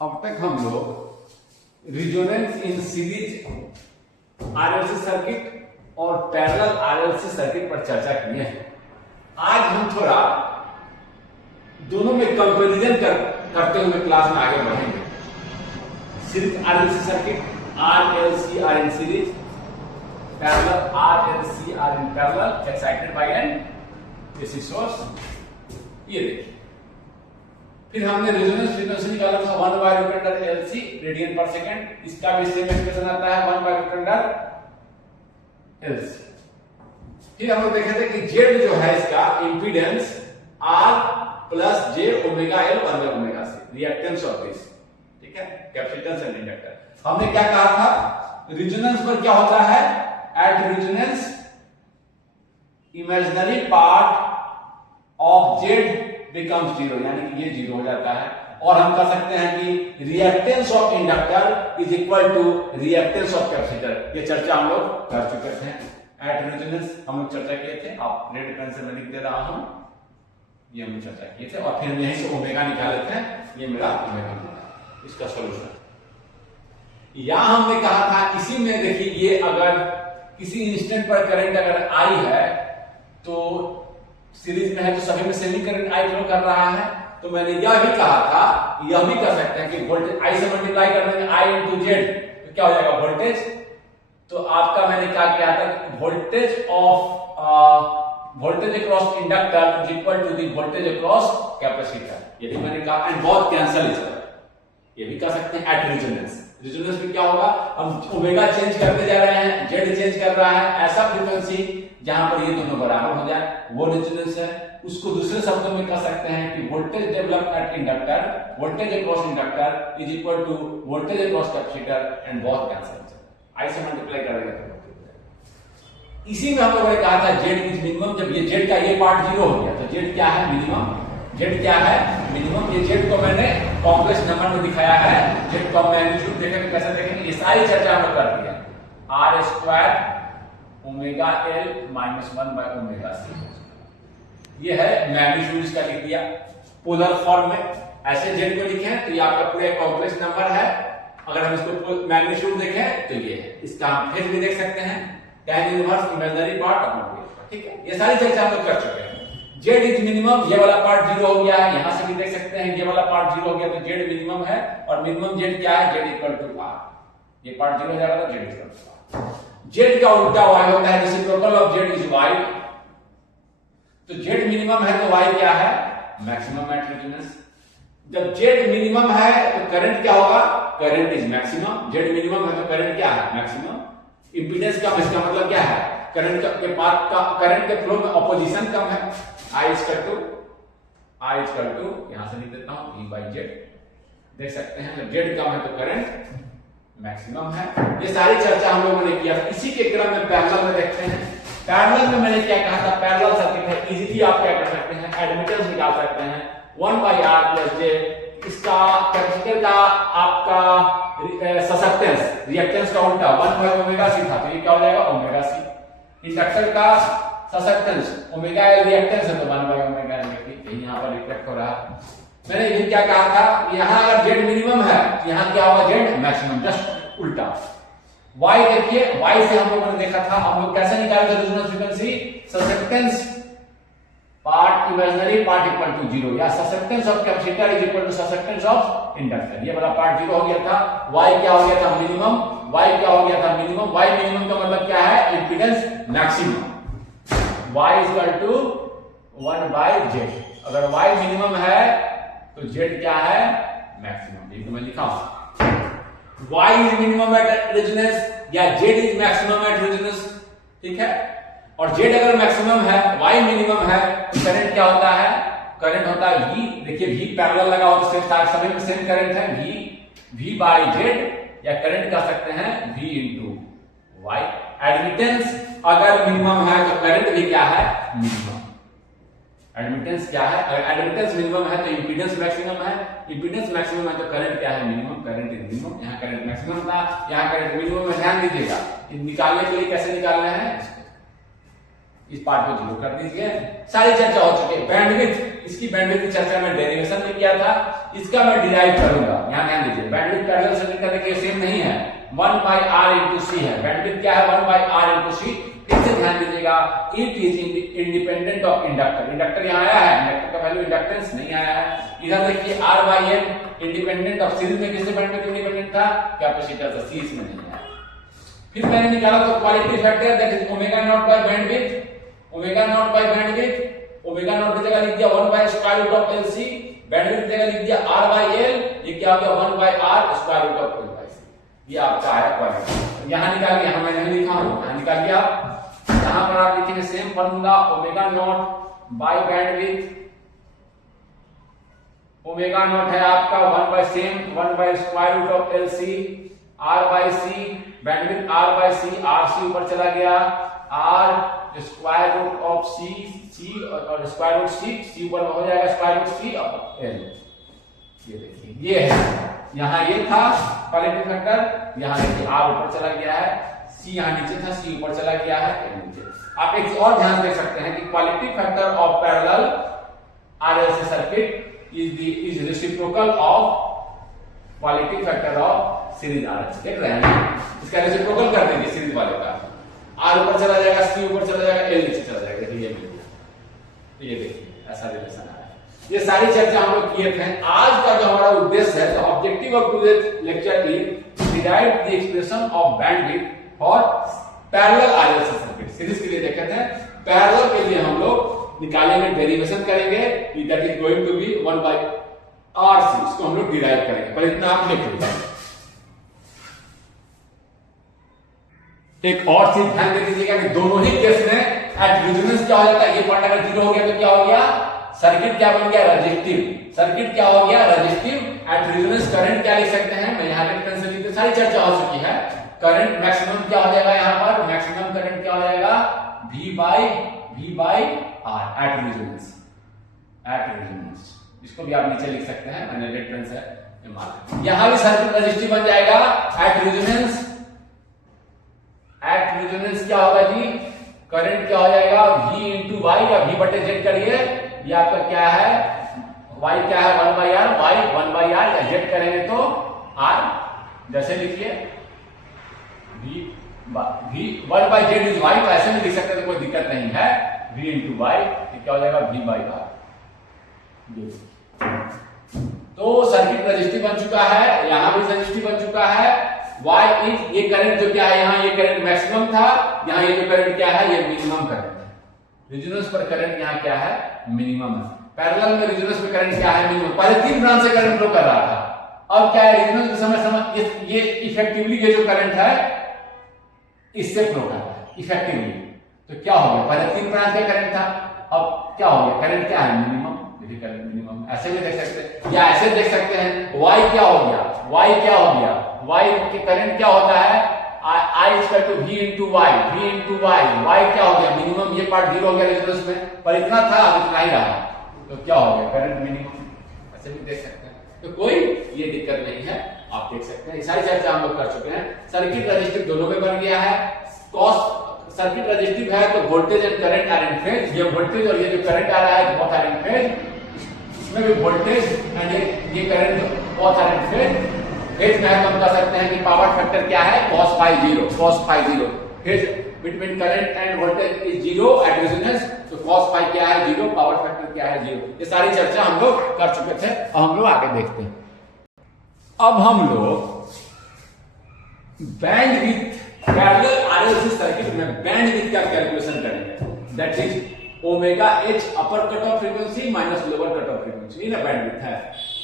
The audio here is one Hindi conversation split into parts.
अब तक हम लोग resonance in series RLC circuit और पैरेलल आरएलसी सर्किट पर चर्चा किए हैं। आज हम थोड़ा दोनों में कंपैरिजन करते हुए क्लास में आगे बढ़ेंगे। सिर्फ RLC circuit RLC are in series, parallel RLC are in parallel excited by an AC source. ये देखिए, फिर हमने रेजोनेंस फ्रीक्वेंसी निकाला था 1 by root under LC radian per second. इसका भी सेम एक्सप्रेशन आता है 1 बाय रूट अंडर एलसी। फिर हम लोग देखे थे कि जेड जो है इसका impedance R plus J omega L 1 by omega C, reactance of this, ठीक है, कैपेसिटेंस एंड इंडक्टर। हमने क्या कहा था, रेजोनेंस पर क्या होता है, at resonance imaginary part of Z becomes zero, यानी कि ये जीरो हो जाता है। और हम कह सकते हैं कि reactance of inductor is equal to reactance of capacitor. ये चर्चा हम लोग कर चुके थे। एट रेजोनेंस हम लोग चर्चा किए थे, आप रेड पेन से मैं लिख दे रहा हूं, ये हम चर्चा किए थे। और फिर यहीं से ओमेगा निकाले थे, ये मेरा ओमेगा मिला, इसका सॉल्यूशन। यहां हमने कहा था, इसी में देखिए, ये अगर किसी इंस्टेंट पर करंट अगर आई है तो सीरीज में है तो सभी में सेमी करंट आई फ्लो कर रहा है। तो मैंने यह भी कहा था, यह भी कर सकते हैं कि वोल्टेज आई से मल्टीप्लाई कर देंगे आई इंटू जेड, तो क्या हो जाएगा वोल्टेज। तो आपका मैंने क्या किया था, voltage of voltage across inductor is equal to the voltage across capacitor. ये भी मैंने कहा, एंड बहुत कैंसल इज, ये भी कर सकते हैं एट रेजोनेंस। रेजोनेंस में क्या होगा, हम ओमेगा चेंज करते जा रहे हैं, जेड चेंज कर रहा है, ऐसा फ्रीक्वेंसी जहां पर ये दोनों बराबर हो जाए, वो रेजोनेंस है। उसको दूसरे शब्दों में कह सकते हैं कि voltage develop at inductor, voltage across inductor is equal to voltage across capacitor, and बहुत कैंसल आई से मल्टीप्लाई करेंगे तो इसी में हम लोगों ने कहा था जेड इज मिनिमम। जब ये जेड का ये पार्ट जीरो हो गया तो जेड क्या है, मिनिमम। जेड क्या है, मिनिमम। ये जेड को मैंने कॉम्प्लेक्स नंबर में दिखाया है। जेड को मैग्नीट्यूड देखेंगे, कैसे देखेंगे, ये सारी चर्चा हम लोग कर दी है। R square omega L minus 1 by omega C, ये है मैग्नीट्यूड, इसका लिख दिया पोलर फॉर्म में। ऐसे जेड को लिखे हैं तो ये आपका पूरा कॉम्प्लेक्स नंबर है। अगर हम इसको मैग्नीट्यूड देखें तो ये है, इसका हम फेज भी देख सकते हैं, tan inverse imaginary part upon base, ठीक है। ये सारी चर्चा हम लोग कर चुके हैं। जेड इज मिनिमम, ये वाला पार्ट जीरो हो गया है, यहां से भी देख सकते हैं ये वाला पार्ट जीरो हो गया, तो जेड मिनिमम है। और मिनिमम जेड क्या है, जेड इक्वल टू आर। ये पार्ट जीरो हो जाएगा तो Z equal to R. Z का उल्टा वाई होता है, जैसे total of Z is Y, तो जेड मिनिमम है तो वाई क्या है, मैक्सिमम एट रेजोनेंस। जब जेड मिनिमम है तो करंट क्या होगा, current is maximum. Z minimum है तो करंट क्या है, मैक्सिमम। इंपीडेंस कम, इसका मतलब क्या है, करंट के पाथ का, करंट के फ्लो में ऑपोजिशन कम है। आई इज इक्वल टू यहां से लिख देता हूं E बाई जेड, देख सकते हैं जब जेड कम है तो करंट मैक्सिमम है। ये सारी चर्चा हम लोगों ने किया। इसी के क्रम में पैरेलल में देखते हैं। पैरेलल में मैंने क्या कहा था, पैरेलल सर्किट है, इजीली आप क्या कर सकते हैं, एडमिटेंस निकाल सकते हैं 1 बाई आर प्लस जे। इसका कैपेसिटर का आपका ससेप्टेंस, रिएक्टेंस का उल्टा 1 बाई ओमेगा सी था, तो ये क्या हो जाएगा ओमेगा सी। इंडक्टर का ससेप्टेंस ओमेगा एल, रिएक्टेंस है तो 1 बाई ओमेगा एल, यही यहां पर रिफ्लेक्ट हो रहा है। मैंने ये क्या कहा था, यहां अगर जेड मिनिमम है तो यहां क्या होगा, जेड मैक्सिमम, जस्ट उल्टा। वाई देखिए, वाई से हम लोगों ने देखा था, हम लोग कैसे निकाले थे resonance frequency, susceptance part imaginary part equal to zero, या susceptance of capacitor is equal to susceptance of inductor. ये वाला पार्ट जीरो हो गया था। वाई क्या हो गया था, मिनिमम। वाई क्या हो गया था, मिनिमम। वाई मिनिमम का मतलब क्या है, impedance maximum. Y is equal to 1 by Z. अगर वाई मिनिमम है तो जेड क्या है, मैक्सिमम। ये तो मैं लिखा हूं, Y is minimum at resonance या Z is maximum at resonance, ठीक है। और जेड अगर मैक्सिमम है, वाई मिनिमम है, तो करंट क्या होता है, करंट होता है V। देखिए V पैरेलल लगा हो तो सभी में सेम करंट है, V बाई जेड, या करंट कह सकते हैं V इंटू वाई। एडमिटेंस अगर मिनिमम है तो करंट भी क्या है, मिनिमम। एडमिटेंस क्या है, अगर एडमिटेंस मिनिमम है तो इंपीडेंस मैक्सिमम है, इंपीडेंस मैक्सिमम है तो करंट क्या है, मिनिमम। करंट इज मिनिमम, यहाँ करंट मैक्सिमम था, यहाँ करंट मिनिमम में। ध्यान दीजिएगा, निकालने के लिए कैसे निकालना है, इस पार्ट को जीरो कर दीजिए। सारी चर्चा हो चुकी है। बैंडविड्थ, इसकी बैंडविड्थ की चर्चा में डेरिवेशन में किया था। इसका मैं डिराइव करूंगा। यहां ध्यान दीजिए, बैंडविड्थ पैरेलल सर्किट का देखिए सेम नहीं है, 1/r * c है। बैंडविड्थ क्या है? 1/r * c। फिर से ध्यान दीजिएगा, it is independent of inductor. Inductor यहां आया है, इंडक्टर का वैल्यू इंडक्टेंस नहीं आया है। इधर देखिए r/n इंडिपेंडेंट ऑफ सीरीज में किससे बैंडविड्थ इंडिपेंडेंट था? कैपेसिटर से। सी इसमें नहीं है। फिर मैंने निकाला तो quality factor that is omega not by bandwidth. Omega not by bandwidth, omega nought की जगह लिख दिया 1/√ऑफ LC, बैंडविड्थ की जगह लिख दिया r/l। ये क्या हो गया? 1/r√ऑफ LC। ये आपका है क्वालिटी। यहां निकाल के, यहां मैं नहीं लिखा हूं, यहां निकाल दिया। यहां पर आप लिखेंगे same formula, omega not by bandwidth. Omega nought है आपका 1/√ऑफ LC, r/c, bandwidth r/c, rc ऊपर चला गया, r√ऑफ c, c और √c ऊपर हो जाएगा √c और l। ये देखिए, ये है, यहां ये था क्वालिटी फैक्टर, यहां देखिए r ऊपर चला गया है, c यहां नीचे था, c ऊपर चला गया है, l नीचे। आप एक और ध्यान दे सकते हैं कि quality factor of parallel RLC circuit is reciprocal of quality factor of series RLC। देख रहे हैं, इसका रेसिप्रोकल कर देंगे सीरीज वाले का, R ऊपर चला जाएगा, C ऊपर चला जाएगा, L नीचे चला जाएगा। देखिए ये मिल गया, तो ये देखिए ऐसा रिलेशन आया है। ये सारी चर्चा हम लोग किए थे। आज का जो हमारा उद्देश्य है, the objective of today's lecture is derive the expression of bandwidth for parallel RLC circuit. Series के लिए देखे थे, पैरेलल के लिए हम लोग निकालेंगे, डेरिवेशन करेंगे, that is going to be 1/RC। इसको हम लोग डिराइव करेंगे, पर इतना आप लिख लीजिए। एक और चीज ध्यान दे दीजिएगा कि दोनों ही केस में एट रेजोनेंस क्या हो जाता है? ये पार्ट अगर 0 हो गया तो क्या हो गया? सर्किट क्या बन गया? रेजिस्टिव। सर्किट क्या हो गया? रेजिस्टिव। एट रेजोनेंस करंट क्या लिख सकते हैं? मैं यहां रेफरेंस से लिखते, सारी चर्चा हो चुकी है। करंट मैक्सिमम क्या हो जाएगा? यहां पर मैक्सिमम करंट क्या हो जाएगा? V/R at resonance. At resonance, इसको भी आप नीचे लिख सकते हैं, मैंने रेफरेंस है ये मार्क। यहां भी सर्किट रेजिस्टिव बन जाएगा एट रेजोनेंस। एट रेजोनेंस क्या होगा जी? करंट क्या हो जाएगा? V × Y या V/Z करिए, ये आपका क्या है? Y क्या है? 1/R, Y 1/R, या Z करेंगे तो R। जैसे लिखिए V 1/Z इज Y, तो ऐसे में लिख सकते हैं, तो कोई दिक्कत नहीं है। V × Y क्या हो जाएगा? V/R। तो सर्किट रेजिस्टिव बन चुका है, यहां भी रेजिस्टिव बन चुका है। Y इज, ये करंट जो क्या है, यहां ये करंट मैक्सिमम था, यहां ये जो करंट क्या है? ये मिनिमम करंट है। रेजोनेंस पर करंट यहां क्या है? मिनिमम है। पैरेलल में रेजोनेंस में करंट क्या है? मिनिमम। पहले 3 ब्रांच से करंट फ्लो कर रहा था, अब क्या है? रेजोनेंस के समय ये इफेक्टिवली ये जो करंट है इससे फ्लो कर रहा है इफेक्टिवली। तो क्या हो गया? पहले 3 ब्रांच का करंट था, अब क्या हो गया? करंट क्या है? मिनिमम। देखिए करंट मिनिमम, ऐसे भी देख सकते हैं या ऐसे देख सकते हैं। Y क्या हो गया? Y क्या हो गया? Y के करंट क्या होता है? I = V × Y, V × Y। Y क्या हो गया? मिनिमम। ये पार्ट 0 हो गया रेजोनेंस में, पर इतना था, अब इतना ही रहा, तो क्या हो गया? Current minimum. ऐसे भी देख सकते हैं, तो कोई ये दिक्कत नहीं है, आप देख सकते हैं। ये सारी चर्चा हम लोग कर चुके हैं। सर्किट रेजिस्टिव दोनों में बन गया है। कॉस सर्किट रेजिस्टिव है तो voltage and current are in phase. ये वोल्टेज और ये जो करंट आ रहा है बोथ आर इन फेज। इसमें भी वोल्टेज एंड ये current both are in phase. Phase में हम कह सकते हैं कि पावर फैक्टर क्या है? cos ∅0, cos ∅0। Phase between current end voltage is 0 at resonance, तो cos ∅ क्या है? 0। पावर फैक्टर क्या है? 0। ये सारी चर्चा हम लोग कर चुके थे, और हम लोग आगे देखते हैं। अब हम लोग बैंडविड्थ पैरेलल RLC सर्किट में बैंडविड्थ का कैलकुलेशन करेंगे, that is omega H upper cut off frequency minus lower cut of frequency. ये ना बैंडविड्थ है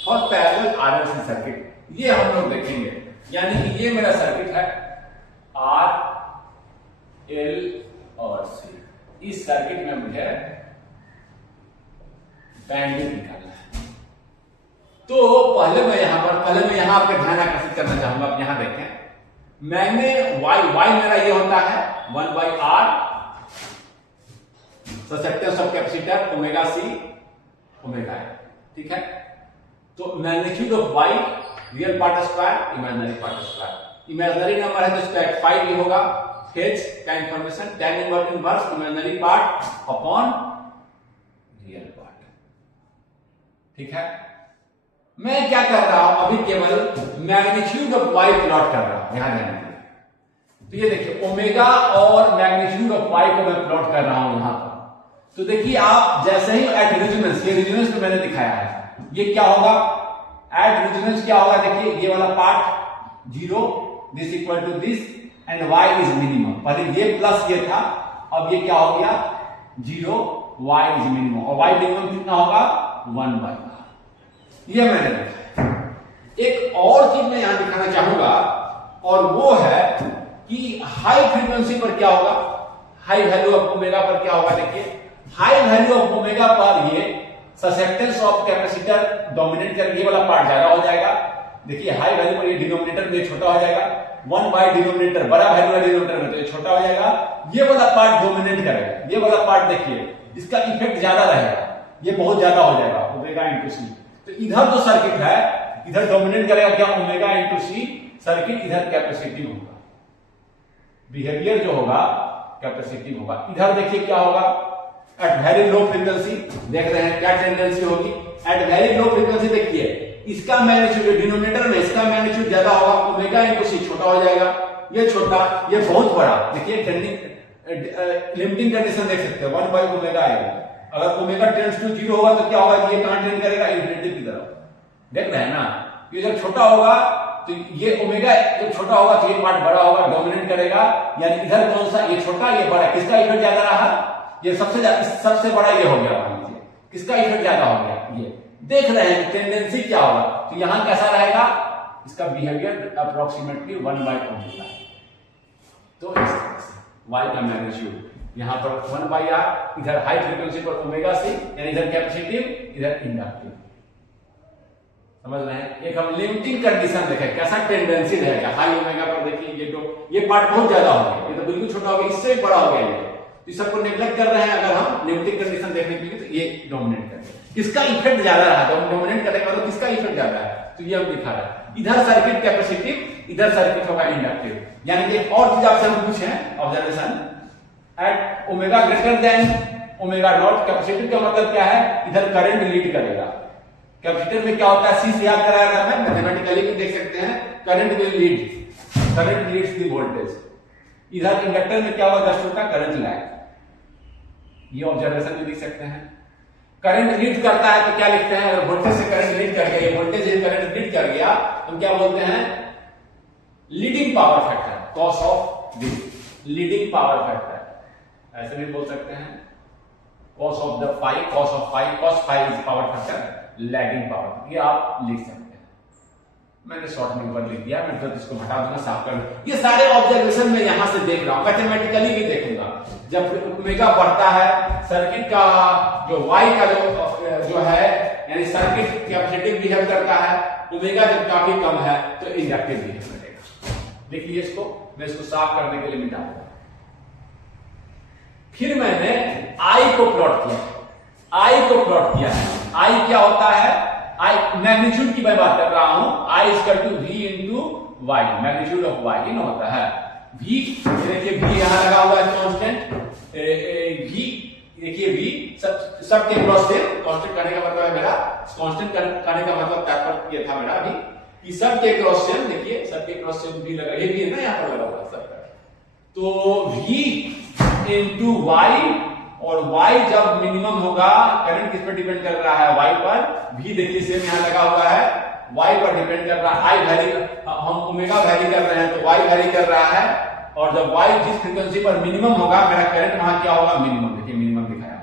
और पैरेलल RLC सर्किट, ये हम लोग देखेंगे। यानी कि ये मेरा सर्किट है R, L और C। इस सर्किट में मुझे बैंडविड्थ निकालना है। तो पहले मैं यहां आपका ध्यान आकर्षित करना चाहूंगा। आप यहां देखें, मैंने Y मेरा ये होता है 1/R susceptance of capacitor omega C omega है, ठीक है। तो magnitude of Y real part square, imaginary part square. Imaginary number है तो इसका 5 ही होगा। फेज का information tan inverse imaginary part upon real part, ठीक है। मैं क्या कर रहा हूं अभी, केवल मैग्नीट्यूड ऑफ वाई प्लॉट कर रहा हूं, यहां ध्यान दीजिए। तो ये देखिए ओमेगा और मैग्नीट्यूड ऑफ वाई को मैं प्लॉट कर रहा हूं यहां पर। तो देखिए आप जैसे ही एट रेजोनेंस, ये रेजोनेंस तो मैंने दिखाया है, ये क्या होगा एट रेजोनेंस, क्या होगा देखिए ये वाला part 0, this equal to this and y is minimum. पहले ये प्लस ये था, अब ये क्या हो गया 0, y इज मिनिमम, और y मिनिमम कितना होगा 1/r। ये मैंने देखा। एक और चीज मैं यहां दिखाना चाहूंगा, और वो है कि हाई फ्रीक्वेंसी पर क्या होगा, हाई वैल्यू ऑफ ओमेगा पर क्या होगा। देखिए हाई वैल्यू ऑफ ओमेगा पर ये ससेप्टेंस ऑफ कैपेसिटर डोमिनेट कर, ये वाला पार्ट ज्यादा हो जाएगा। देखिए हाई वैल्यू पर ये डिनोमिनेटर में छोटा हो जाएगा, 1 बाय डिनोमिनेटर, बड़ा वैल्यू है डिनोमिनेटर में तो ये छोटा हो जाएगा। ये वाला पार्ट डोमिनेट करेगा, ये वाला पार्ट देखिए इसका इफेक्ट ज्यादा रहेगा, ये बहुत ज्यादा हो जाएगा ओमेगा इंटू सी। तो इधर जो सर्किट है इधर डोमिनेट करेगा क्या, ओमेगा इंटू सी सर्किट, इधर कैपेसिटिव होगा, बिहेवियर जो होगा कैपेसिटिव होगा। इधर देखिए क्या होगा एट वेरी लो फ्रीक्वेंसी, देख रहे हैं क्या टेंडेंसी होगी एट वेरी लो फ्रीक्वेंसी। देखिए इसका मैग्नीट्यूड डिनोमिनेटर में इसका मैग्नीट्यूड ज्यादा होगा, ओमेगा इंटू सी छोटा हो जाएगा, ये छोटा ये बहुत बड़ा। देखिए लिमिटिंग कंडीशन देख सकते हैं 1 बाय ओमेगा आएगा। अगर ओमेगा टेंड्स टू 0 होगा तो क्या होगा, ये कहां टेंड करेगा इन्फिनिटी की तरफ, देख रहे हैं ना। ये जब छोटा होगा तो ये ओमेगा जब छोटा होगा तो ये पार्ट बड़ा होगा, डोमिनेट करेगा, यानी इधर कौन सा, ये छोटा ये बड़ा, किसका इफेक्ट ज्यादा रहा, ये सबसे बड़ा ये हो गया, मान लीजिए किसका इफेक्ट ज्यादा हो गया, ये देख रहे हैं टेंडेंसी क्या होगा। तो यहां कैसा रहेगा, इसका बिहेवियर अप्रोक्सीमेटली 1 बाय ओमेगा। तो इस तरह से y का मैग्नीट्यूड यहां पर 1 बाय r, इधर हाई फ्रीक्वेंसी पर ओमेगा सी, यानी इधर कैपेसिटिव इधर इंडक्टिव, समझ रहे हैं। एक हम लिमिटिंग कंडीशन देखें कैसा टेंडेंसी रहेगा हाई ओमेगा पर। देखिए ये पार्ट बहुत ज्यादा हो गया, ये तो बिल्कुल छोटा हो गया, इससे भी बड़ा हो गया ये। इस सबको नेग्लेक्ट कर रहे हैं अगर हम लिमिटिंग कंडीशन देखने के लिए, तो ये डोमिनेट करेगा, किसका इफेक्ट ज्यादा रहा, डोमिनेट करेगा तो किसका इफेक्ट ज्यादा है, तो ये हम दिखा रहे हैं। इधर सर्किट कैपेसिटिव, इधर सर्किट होगा इंडक्टिव। यानी कि और चीज आपसे हम पूछे observation at omega greater than omega nought, capacitive का मतलब क्या है, इधर करंट लीड करेगा। कैपेसिटर में क्या होता है, सी से याद कराया था मैं, मैथमेटिकली भी देख सकते हैं, current will lead, current leads the voltage. इधर इंडक्टर में क्या होगा, जस्ट होता है करंट लैग, ये ऑब्जर्वेशन भी लिख सकते हैं। करंट लीड करता है तो क्या लिखते हैं, अगर वोल्टेज से करंट लीड कर गया, वोल्टेज से करंट लीड कर गया तो क्या बोलते हैं, leading power factor, cos of the, leading power factor ऐसे भी बोल सकते हैं, cos of the phi, cos of phi, cos phi is power factor, lagging power, ये आप लिख सकते हैं। मैंने शॉर्ट में ऊपर लिख दिया, मैं तो इसको हटा दूंगा, साफ कर दूंगा। ये सारे ऑब्जर्वेशन मैं यहां से देख रहा हूं, मैथमेटिकली भी देखूंगा। जब ओमेगा बढ़ता है सर्किट का जो वाई का जो है, यानी सर्किट कैपेसिटिव बिहेव करता है, ओमेगा जब काफी कम है तो इंडक्टिव बिहेव करेगा। देखिए इसको मैं इसको साफ करने के लिए मिटा दूंगा। फिर मैंने आई को प्लॉट किया, आई को प्लॉट किया। आई क्या होता है, आई मैग्नीट्यूड की मैं बात कर रहा हूं, I is equal to V into Y, magnitude of Y in होता है। वी देखिए वी यहां लगा हुआ है कांस्टेंट, वी देखिए वी सब के क्रॉस से कांस्टेंट करने का मतलब है मेरा, कांस्टेंट करने का मतलब तात्पर्य ये था मेरा अभी कि सब के क्रॉस से, देखिए सब के क्रॉस से वी लगा, ये भी है ना यहां पर लगा हुआ है सबका। तो वी इंटू वाई, और y जब मिनिमम होगा, करंट किस पर डिपेंड कर रहा है, y पर, v देखिए सेम यहां लगा हुआ है, y पर डिपेंड कर रहा है। I वैरी, हम ओमेगा वैरी कर रहे हैं तो y वैरी कर रहा है, और जब y जिस फ्रीक्वेंसी पर मिनिमम होगा, मेरा करंट वहां क्या होगा, मिनिमम, देखिए मिनिमम दिखाया,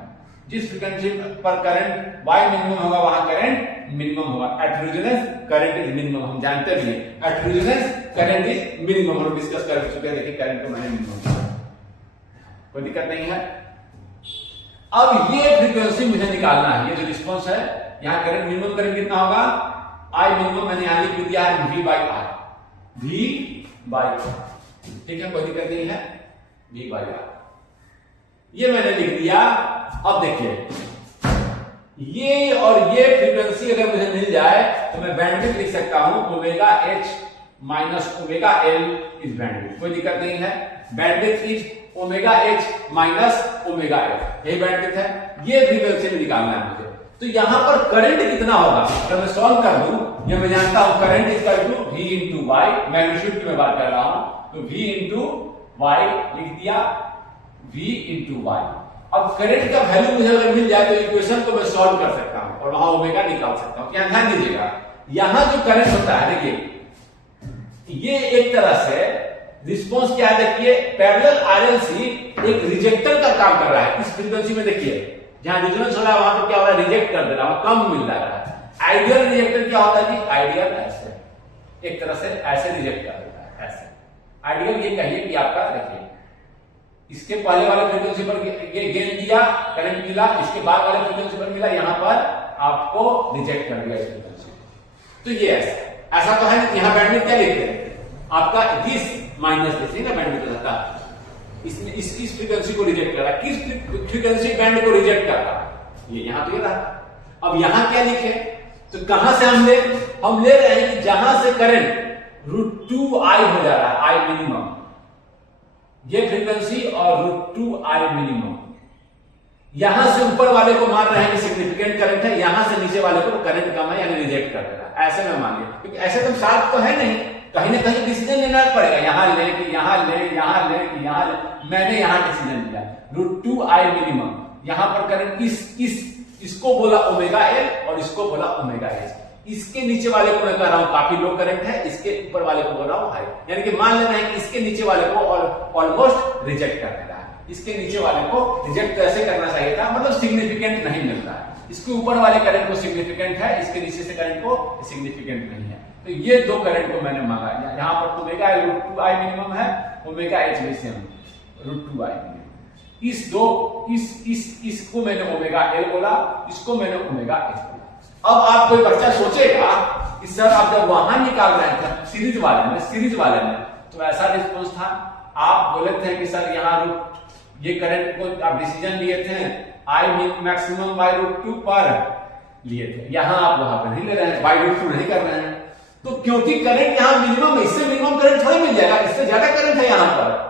जिस फ्रीक्वेंसी पर करंट y मिनिमम होगा वहां करंट मिनिमम होगा। At resonance current is minimum, हम जानते भी हैं at resonance current is minimum, हम डिस्कस कर चुके हैं। देखिए करंट को मैंने मिनिमम, कोई दिक्कत नहीं है। अब ये फ्रीक्वेंसी मुझे निकालना है, ये जो रिस्पांस है, यहां करंट मिनिमम करंट कितना होगा, आई मिनिमम मैंने यहां लिख दिया है V by R, V by R, ठीक है, कोई दिक्कत नहीं है, वी बाई आर, ये मैंने लिख दिया। अब देखिए ये और ये फ्रीक्वेंसी अगर मुझे मिल जाए तो मैं बैंडविड्थ लिख सकता हूं, omega H minus omega L is bandwidth, कोई दिक्कत नहीं है। Bandwidth is omega H minus omega L, यही बैंडविड्थ है। ये फ्रीक्वेंसी में निकालना है मुझे, तो यहां पर करंट कितना होगा अगर मैं सॉल्व कर दूं, ये मैं जानता हूं current equal to V into Y, magnitude की मैं बात कर रहा हूं, तो V इंटू वाई लिख दिया, V इंटू वाई। अब करंट का वैल्यू मुझे अगर मिल जाए तो इक्वेशन को मैं सॉल्व कर सकता हूं और वहां ओमेगा निकाल सकता हूं। क्या ध्यान दीजिएगा, यहां जो करंट होता है देखिए, ये एक तरह से रिस्पॉन्स क्या है, देखिए पैरेलल आरएलसी एक रिजेक्टर का काम कर रहा है इस फ्रीक्वेंसी में। देखिए जहां रेजोनेंस हो रहा है वहां पर क्या हो रहा है, रिजेक्ट कर दे रहा है, कम मिल रहा है। आइडियल रिजेक्टर क्या होता है जी, आइडियल ऐसे एक तरह से ऐसे रिजेक्ट कर देता है, ऐसे आइडियल। ये कहिए कि आपका देखिए इसके पहले वाले फ्रीक्वेंसी पर ये गेन दिया, करंट मिला, इसके बाद वाले फ्रीक्वेंसी पर मिला, यहां पर आपको रिजेक्ट कर दिया इस फ्रीक्वेंसी। तो ये ऐसा तो है नहीं। यहां बैंडविड्थ क्या लिखते हैं आपका दिस माइनस दिस, ना बैंडविड्थ रहता है। इस फ्रीक्वेंसी को रिजेक्ट कर रहा है, किस फ्रीक्वेंसी बैंड को रिजेक्ट कर रहा है, ये यहां तो ये रहा। अब यहां क्या लिखे, तो कहां से हम ले रहे हैं कि जहां से करंट √2i हो जा रहा है, आई मिनिमम, ये फ्रीक्वेंसी और √2i मिनिमम, यहां से ऊपर वाले को मान रहे हैं कि सिग्निफिकेंट करंट है, यहां से नीचे वाले को करंट कम है यानी रिजेक्ट कर दे रहा है। ऐसे में मान लिया, क्योंकि ऐसे तो साफ तो है नहीं, कहीं ना कहीं डिसीजन लेना पड़ेगा, यहां ले कि यहां ले, यहां ले कि यहां ले। मैंने यहां डिसीजन लिया √2i मिनिमम, यहां पर करंट इसको बोला ओमेगा एल और इसको बोला ओमेगा एच। इसके नीचे वाले को मैं कह रहा हूं काफी लो करंट है, इसके ऊपर वाले को बोल रहा हूं हाई, यानी कि मान लेना है कि इसके नीचे वाले को ऑलमोस्ट रिजेक्ट कर देना है। इसके नीचे वाले को रिजेक्ट कैसे करना चाहिए था, मतलब सिग्निफिकेंट नहीं मिल रहा है, इसके ऊपर वाले करंट को सिग्निफिकेंट है, इसके नीचे से करंट को सिग्निफिकेंट नहीं है। तो ये दो करंट को मैंने मांगा, यहां पर ओमेगा एल √2i मिनिमम है, ओमेगा एच भी सेम √2i मिनिमम। इसको मैंने ओमेगा एल बोला, इसको मैंने ओमेगा एच बोला। अब आप कोई बच्चा सोचेगा कि सर आप जब वहां निकाल रहे थे सीरीज वाले में तो ऐसा रिस्पॉन्स था, आप बोले थे कि सर यहाँ ये करंट को आप डिसीजन लिए थे आई मैक्सिमम बाय √2 पर लिए थे, यहां आप वहां पर नहीं ले रहे हैं, बाय √2 नहीं कर रहे हैं। तो क्योंकि करंट यहां मिनिमम है, इससे मिनिमम करंट थोड़ी मिल जाएगा, इससे ज्यादा करंट है यहां पर।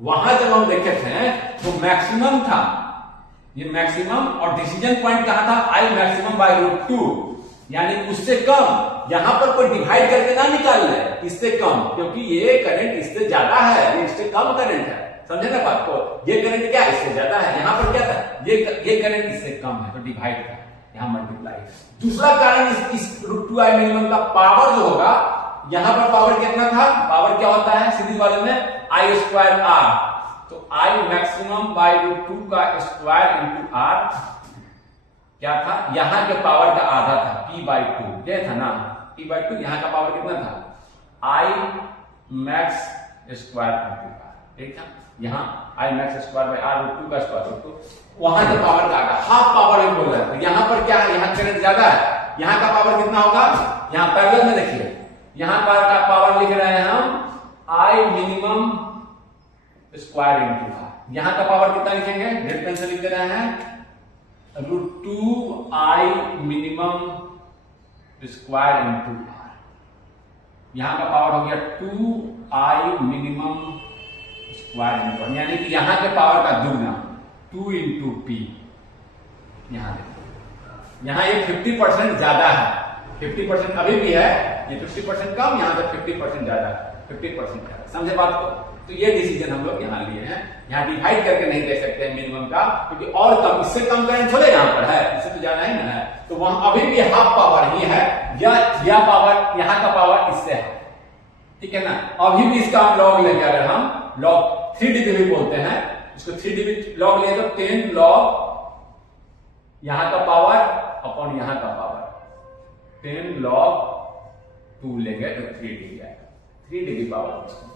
वहां जब हम देखे थे तो मैक्सिमम था, ये मैक्सिमम, और डिसीजन पॉइंट कहां था, आई मैक्सिमम बाय √2, यानी उससे कम। यहां पर कोई डिवाइड करके ना निकाल ले, इससे कम, क्योंकि ये करंट इससे ज्यादा है, ये इससे कम करंट है, समझे ना बात को। ये करंट क्या इससे ज्यादा है, यहां पर क्या था, ये करंट इससे कम है, तो डिवाइड था, यहां मल्टीप्लाई। दूसरा कारण इस √2i मिनिमम का पावर जो होगा, यहां पर पावर कितना था, पावर क्या होता है सीरीज वाले में I²R, तो I मैक्सिमम बाय √2 का स्क्वायर इंटू R क्या था, यहां के पावर का आधा था, P/2, ये था ना P/2, यहां का पावर कितना था, I max square into R, ठीक था। यहां I max square by R √2 का स्क्वायर √2, वहां के पावर का आधा, हाफ पावर में बोल रहे हैं। यहां पर क्या है, यहां करंट ज्यादा है, यहां का पावर कितना होगा, यहां पैरेलल में देखिए, यहां पर का पावर लिख रहे हैं हम I minimum square into R, यहां का पावर कितना लिखेंगे, डेट पेन से लिख दे रहे हैं √2i minimum square into R, यहां का पावर हो गया 2i minimum square into R, यानी कि यहां के पावर का दुगना 2 इंटू P। यहां देखो, यहां ये 50% ज्यादा है, 50% अभी भी है, ये 50% कम, यहां से 50% ज्यादा, 50% ज्यादा, समझे बात को। तो ये डिसीजन हम लोग यहां लिए हैं, यहां डिवाइड करके नहीं दे सकते हैं मिनिमम का, क्योंकि और कम, इससे कम करंट थोड़े यहां पर है, इससे तो ज्यादा ही ना है, तो वहां अभी भी हाफ पावर ही है, या पावर यहां का पावर इससे है, ठीक है ना। अभी भी इसका हम लॉग लेंगे, अगर हम लॉग 3 डिग्री बोलते हैं, इसको 3 डिग्री लॉग लिए तो 10 लॉग यहां का पावर अपॉन यहां का पावर, 10 log 2 लेंगे तो 3 डिग्री आएगा, 3 डिग्री पावर।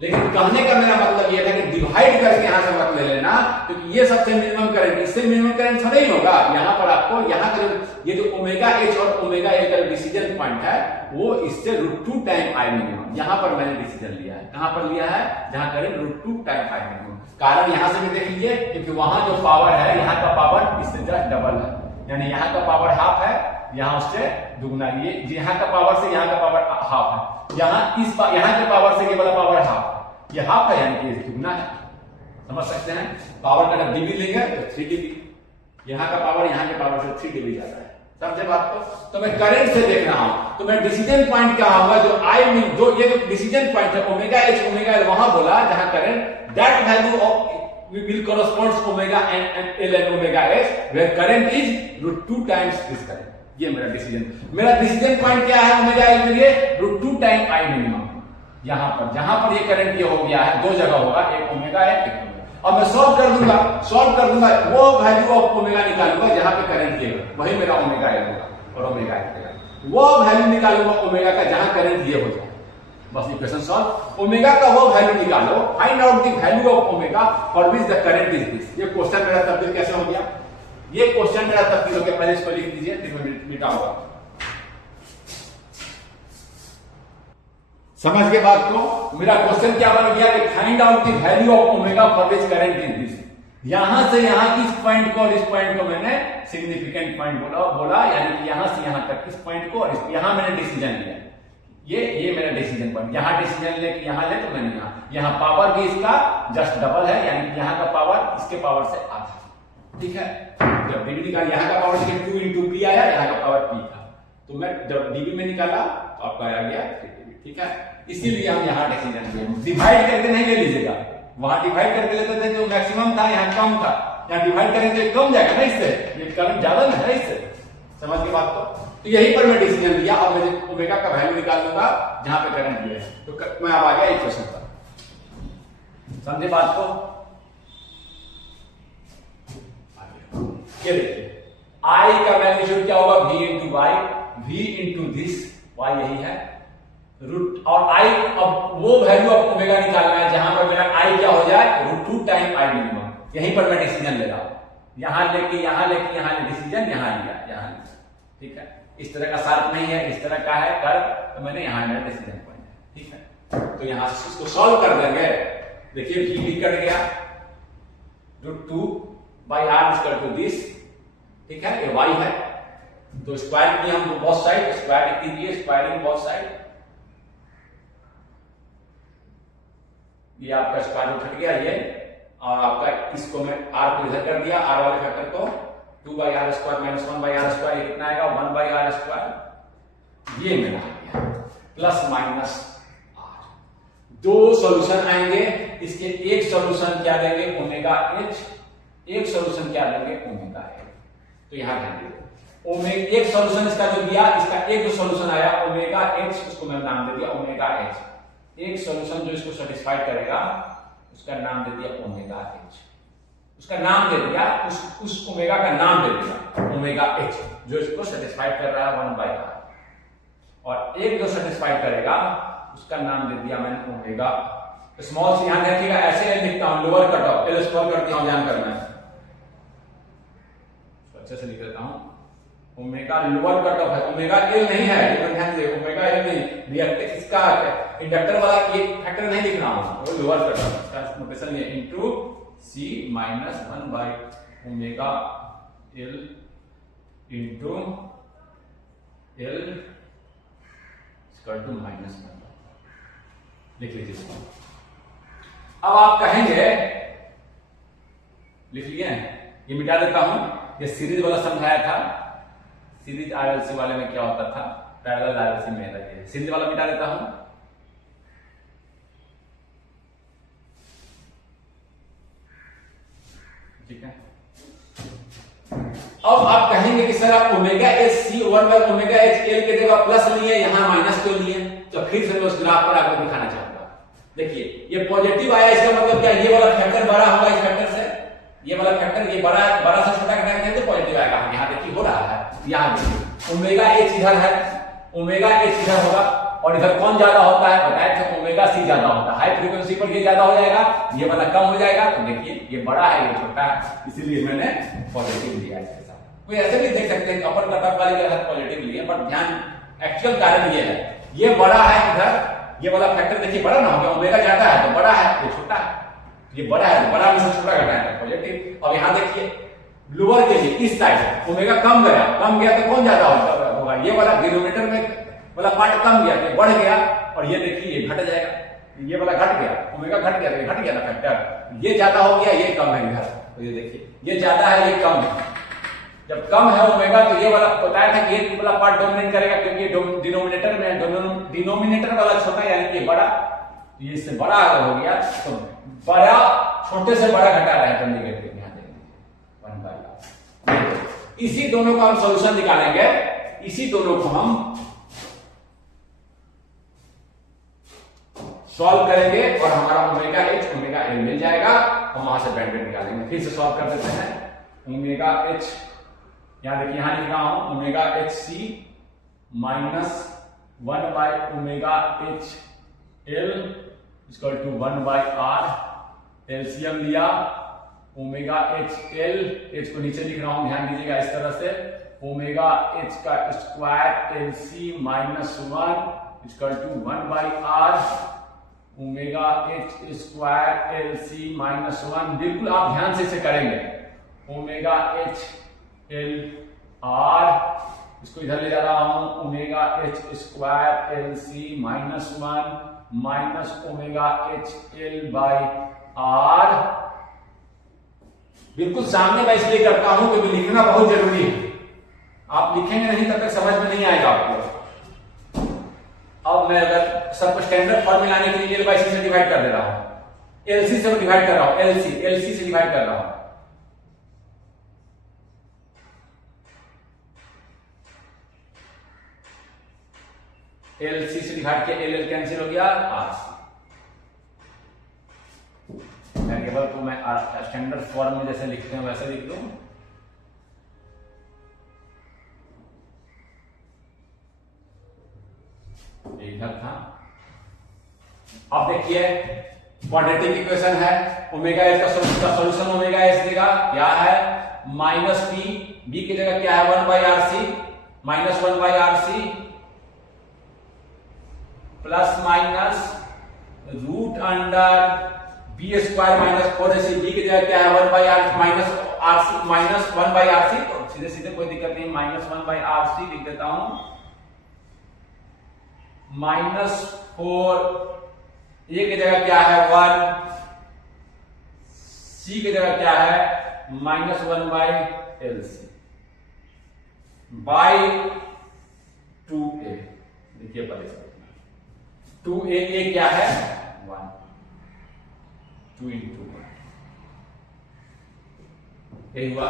लेकिन कहने का मेरा मतलब यह था कि डिवाइड करके यहां से मत ले लेना, क्योंकि ये सबसे मिनिमम करंट, इससे मिनिमम करंट थोड़ा ही होगा। यहां पर आपको यहां का ये जो ओमेगा एच और ओमेगा एल का डिसीजन पॉइंट है, वो इससे √2 टाइम आई मिनिमम, यहां पर मैंने डिसीजन लिया है। कहां पर लिया है, जहां करंट √2 टाइम आई मिनिमम। कारण यहां से भी देख लीजिए, क्योंकि वहां जो पावर है, यहां का पावर इससे जस्ट डबल है, यानी यहां का पावर हाफ है, यहां उससे दुगना, ये यहां का पावर से यहां का पावर हाफ है, यहां के पावर से ये वाला पावर हाफ, ये हाफ है, यानी कि दुगना है, समझ सकते हैं। पावर का जब डिग्री लेंगे तो 3 डिग्री, यहाँ का पावर यहाँ के पावर से 3 dB ज्यादा है। समझे बात को? तो मैं करंट से देख रहा हूं, तो मैं डिसीजन पॉइंट क्या होगा, जो आई मीन जो ये जो डिसीजन पॉइंट है ओमेगा एच ओमेगा एल, वहां बोला जहां current that value of will corresponds omega and L and omega s where current is √2 times this current। ये मेरा डिसीजन पॉइंट क्या है ओमेगा एल के लिए, √2 टाइम आई मिनिमम। यहां पर जहां पर ये करंट ये हो गया है, दो जगह होगा, एक ओमेगा है एक ओमेगा। अब मैं सॉल्व कर दूंगा वो वैल्यू ऑफ ओमेगा निकालूंगा जहां पे करंट ये होगा, वही मेरा ओमेगा एल होगा और ओमेगा एल वो वैल्यू निकालूंगा ओमेगा का जहां करंट ये हो जाए। बस इक्वेशन सॉल्व, ओमेगा का वो वैल्यू निकालो, find out the value of omega for which the current is this. ये क्वेश्चन मेरा तब्दील कैसे हो गया, ये क्वेश्चन मेरा तब्दील हो गया। पहले इसको लिख दीजिए, फिर मिटा होगा। समझ के बात को, मेरा क्वेश्चन क्या बन गया कि find out the value of omega for which current is this. यहां से यहां इस पॉइंट को और इस पॉइंट को मैंने सिग्निफिकेंट पॉइंट बोला, यानी कि यहां से यहां तक इस पॉइंट को और यहां मैंने डिसीजन लिया। ये मेरा डिसीजन पॉइंट, यहां डिसीजन ले यहां ले तो मैंने यहां पावर भी इसका जस्ट डबल है, यानी कि यहां का पावर इसके पावर से आधा। ठीक है, जब डीबी निकाल यहां का पावर 2 into p आया, यहां का पावर p था, तो मैं जब डीबी में निकाला तो आपका आ गया 3 dB। ठीक है, इसीलिए हम यहां डिसीजन लिए, डिवाइड करके नहीं ले लीजिएगा। वहां डिवाइड करके लेते थे जो मैक्सिमम था, यहां कम था, यहां डिवाइड करेंगे तो कम जाएगा ना, इससे ये करंट ज्यादा ना है इससे। समझ के बात को, तो यहीं पर मैं डिसीजन लिया और मैं ओमेगा का वैल्यू निकाल लूंगा जहां पे करंट दिया है। तो मैं अब आ गया इक्वेशन पर, समझे बात को? ये देखिए आई का मैग्नीट्यूड क्या होगा, v into Y, v into this, y यही है रूट, और i अब वो वैल्यू ऑफ ओमेगा निकालना है जहां पर मेरा i क्या हो जाए, √2 टाइम आई मिनिमम। यहीं पर मैं डिसीजन ले रहा हूं, यहां लेके यहां डिसीजन यहां लिया। ठीक है, इस तरह का शार्प नहीं है, इस तरह का है कर, तो मैंने यहां मेरा डिसीजन पॉइंट है। ठीक है, तो यहां से इसको सॉल्व कर देंगे। देखिए v कट गया, √2 by r equal to this. ठीक है, ये y है, तो स्क्वायर किया हम बोथ साइड, स्क्वायर कीजिए, स्क्वायरिंग बोथ साइड, ये आपका स्क्वायर रूट हट गया ये, और आपका इसको मैं r को इधर कर दिया, r वाले फैक्टर को 2 by R square minus 1 by R square, ये कितना आएगा 1 बाई आर स्क्वायर। ये मेरा आ गया प्लस माइनस आर। दो सॉल्यूशन आएंगे, इसके एक सॉल्यूशन क्या लेंगे ओमेगा एच, एक सॉल्यूशन क्या लेंगे ओमेगा एच। तो यहां ध्यान दीजिए, ओमेगा एक सॉल्यूशन इसका जो दिया, इसका एक जो सॉल्यूशन आया ओमेगा एच, उसको मैंने नाम दे दिया ओमेगा एच। एक सॉल्यूशन जो इसको सेटिस्फाई करेगा उसका नाम दे दिया ओमेगा एच, उसका नाम दे दिया, उस ओमेगा का नाम दे दिया ओमेगा एच, जो इसको सेटिस्फाई कर रहा है 1 बाई आर। और एक जो सेटिस्फाई करेगा उसका नाम दे दिया मैंने ओमेगा स्मॉल सी। ध्यान रखिएगा, ऐसे लिखता हूं, lower cut of L square कर दिया हूं, ध्यान करना है, अच्छे से लिख देता हूं। ओमेगा लोअर कट ऑफ है, ओमेगा एल नहीं है, ये ध्यान दीजिए, ओमेगा एल नहीं, रिएक्टेंस इसका इंडक्टर वाला ये फैक्टर नहीं लिख रहा हूं, वो लोअर कट ऑफ, इसका नोटेशन ये into c minus 1 by omega L into L equal to minus 1 लिख लीजिए। अब आप कहेंगे, लिख लिए, ये मिटा देता हूं, ये सीरीज वाला समझाया था, सीरीज आरएलसी वाले में क्या होता था, पैरेलल आरएलसी में लगे, सीरीज वाला मिटा देता हूं। ठीक है, अब आप कहेंगे कि सर आप omega H C 1 by omega H L के जगह प्लस लिए, यहां माइनस क्यों लिए? तो फिर से मैं उस ग्राफ पर आपको दिखाना चाहूंगा। देखिए ये पॉजिटिव आया, इसका मतलब क्या, ये वाला फैक्टर बड़ा होगा इस फैक्टर से, ये वाला फैक्टर ये बड़ा से छोटा घटाएंगे तो पॉजिटिव आएगा। यहाँ देखिए हो रहा है, यहाँ देखिए ओमेगा एच इधर है, ओमेगा एच इधर होगा, और इधर कौन ज्यादा होता है, बताया था ओमेगा सी ज्यादा होता है, हाई फ्रीक्वेंसी पर ये ज्यादा हो जाएगा, ये वाला कम हो जाएगा। तो देखिए ये बड़ा है ये छोटा है, इसीलिए मैंने पॉजिटिव लिया इसके साथ। कोई ऐसे भी देख सकते हैं अपर कट ऑफ वाले के पॉजिटिव लिए, बट ध्यान एक्चुअल कारण ये है, ये बड़ा है इधर, ये वाला फैक्टर देखिए बड़ा ना हो गया, ओमेगा ज्यादा है तो बड़ा है, ये छोटा है, ये बड़ा है तो बड़ा में से छोटा घटाएगा पॉजिटिव। और यहाँ देखिए लोअर के लिए इस साइड ओमेगा कम गया तो कौन ज्यादा होगा, ये वाला डिनोमिनेटर में वाला पार्ट कम गया तो बढ़ गया, और ये देखिए ये घट जाएगा, ये वाला घट गया, ओमेगा घट गया तो ये घट गया ना फैक्टर, ये ज्यादा हो गया ये कम है इधर, तो ये देखिए ये ज्यादा है ये कम है, जब कम है ओमेगा तो ये वाला बताया था कि ये वाला पार्ट डोमिनेट करेगा, क्योंकि ये डिनोमिनेटर में डिनोमिनेटर वाला छोटा यानी कि बड़ा, ये इससे बड़ा हो गया तो बड़ा छोटे से बड़ा घटा रहा है तो नेगेटिव यहां देंगे 1/r। इसी दोनों का हम सॉल्यूशन निकालेंगे, इसी दोनों को हम सॉल्व करेंगे और हमारा ओमेगा एच ओमेगा एल मिल जाएगा। हम वहां से बैंडविड्थ निकालेंगे। फिर से सॉल्व कर देते हैं। ओमेगा एच यहां देखिए, यहां लिख रहा हूं omega H C minus 1 by omega H L equal to 1/r। LCM लिया ओमेगा एच एल, एच को नीचे लिख रहा हूं, ध्यान दीजिएगा इस तरह से, ओमेगा एच का square L C minus 1 equal to 1/r omega H square L C minus 1। बिल्कुल आप ध्यान से इसे करेंगे। ओमेगा एच एल आर, इसको इधर ले जा रहा हूं, omega H square L C minus 1 minus omega H L by R. बिल्कुल सामने मैं इसलिए करता हूं क्योंकि लिखना बहुत जरूरी है। आप लिखेंगे नहीं तब तक समझ में नहीं आएगा आपको। अब मैं अगर सबको स्टैंडर्ड फॉर्म में लाने के लिए एल बाई सी से डिवाइड कर दे रहा हूं, एलसी से डिवाइड कर रहा हूं, एलसी से डिवाइड कर रहा हूं, एलसी से डिवाइड किया, एल कैंसिल हो गया, आरसी। वेरिएबल को मैं स्टैंडर्ड फॉर्म में जैसे लिखते हैं वैसे लिख दूं। इधर था। अब देखिए क्वाड्रेटिक इक्वेशन है, ओमेगा एच का सॉल्यूशन ओमेगा एच देगा क्या है माइनस बी, बी की जगह क्या है 1/rc minus 1/rc plus minus root under B square minus 4ac, B की जगह क्या है 1/r माइनस 1/rc, तो सीधे सीधे कोई दिक्कत नहीं, माइनस 1/rc लिख देता हूं, माइनस 4 ए की जगह क्या है 1, सी की जगह क्या है माइनस 1/lc बाई 2a। देखिए पहले 2a, ए क्या है 1, 2 into 1 यही हुआ।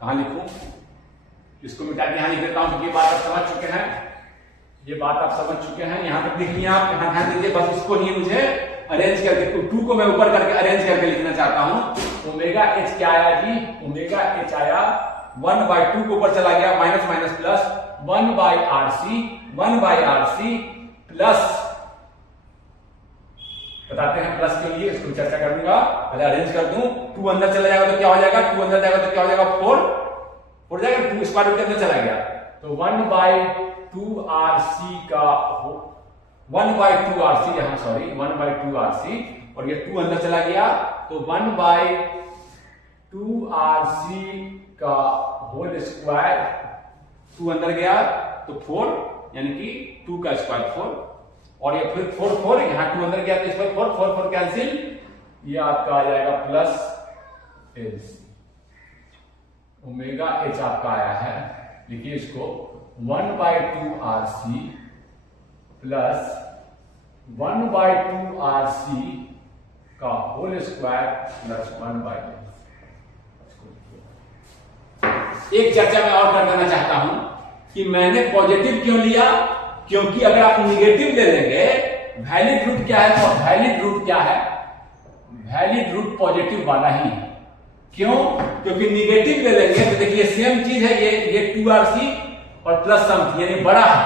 कहां लिखूं, इसको मिटा के यहां लिख देता हूं, क्योंकि बात आप समझ चुके हैं, ये बात आप समझ चुके हैं। यहां तक लिख लिया आप, यहां ध्यान दीजिए, बस इसको ही मुझे अरेंज करके 2 को मैं ऊपर करके अरेंज करके लिखना चाहता हूं। ओमेगा एच क्या आया जी, ओमेगा एच आया 1/2 को ऊपर चला गया, minus minus plus 1/rc plus, बताते हैं प्लस के लिए, इसको चर्चा करूंगा, पहले अरेंज कर दूं। 2 अंदर चला जाएगा तो क्या हो जाएगा, 2 अंदर जाएगा तो क्या हो जाएगा 4 जाएगा, 2 स्क्वायर रूट के अंदर चला गया तो 1/2rc का 1/2rc, यहां सॉरी 1/2rc, और ये 2 अंदर चला गया तो 1/2rc का होल स्क्वायर, 2 अंदर गया तो 4 यानी कि 2 का स्क्वायर 4, और ये फिर 4 यहां 2 अंदर गया तो इसमें 4 कैंसिल, ये आपका आ जाएगा प्लस एलसी। ओमेगा एच आपका आया है, लिखिए इसको 1/2rc प्लस 1/2rc का होल स्क्वायर प्लस 1/2। एक चर्चा मैं और कर देना चाहता हूं कि मैंने पॉजिटिव क्यों लिया, क्योंकि अगर आप निगेटिव ले लेंगे, वैलिड रूट क्या है, तो वैलिड रूट क्या है, वैलिड रूट पॉजिटिव वाला ही है। क्यों, क्योंकि निगेटिव ले लेंगे तो देखिए सेम चीज है, ये 2rc और प्लस समथिंग यानी बड़ा है,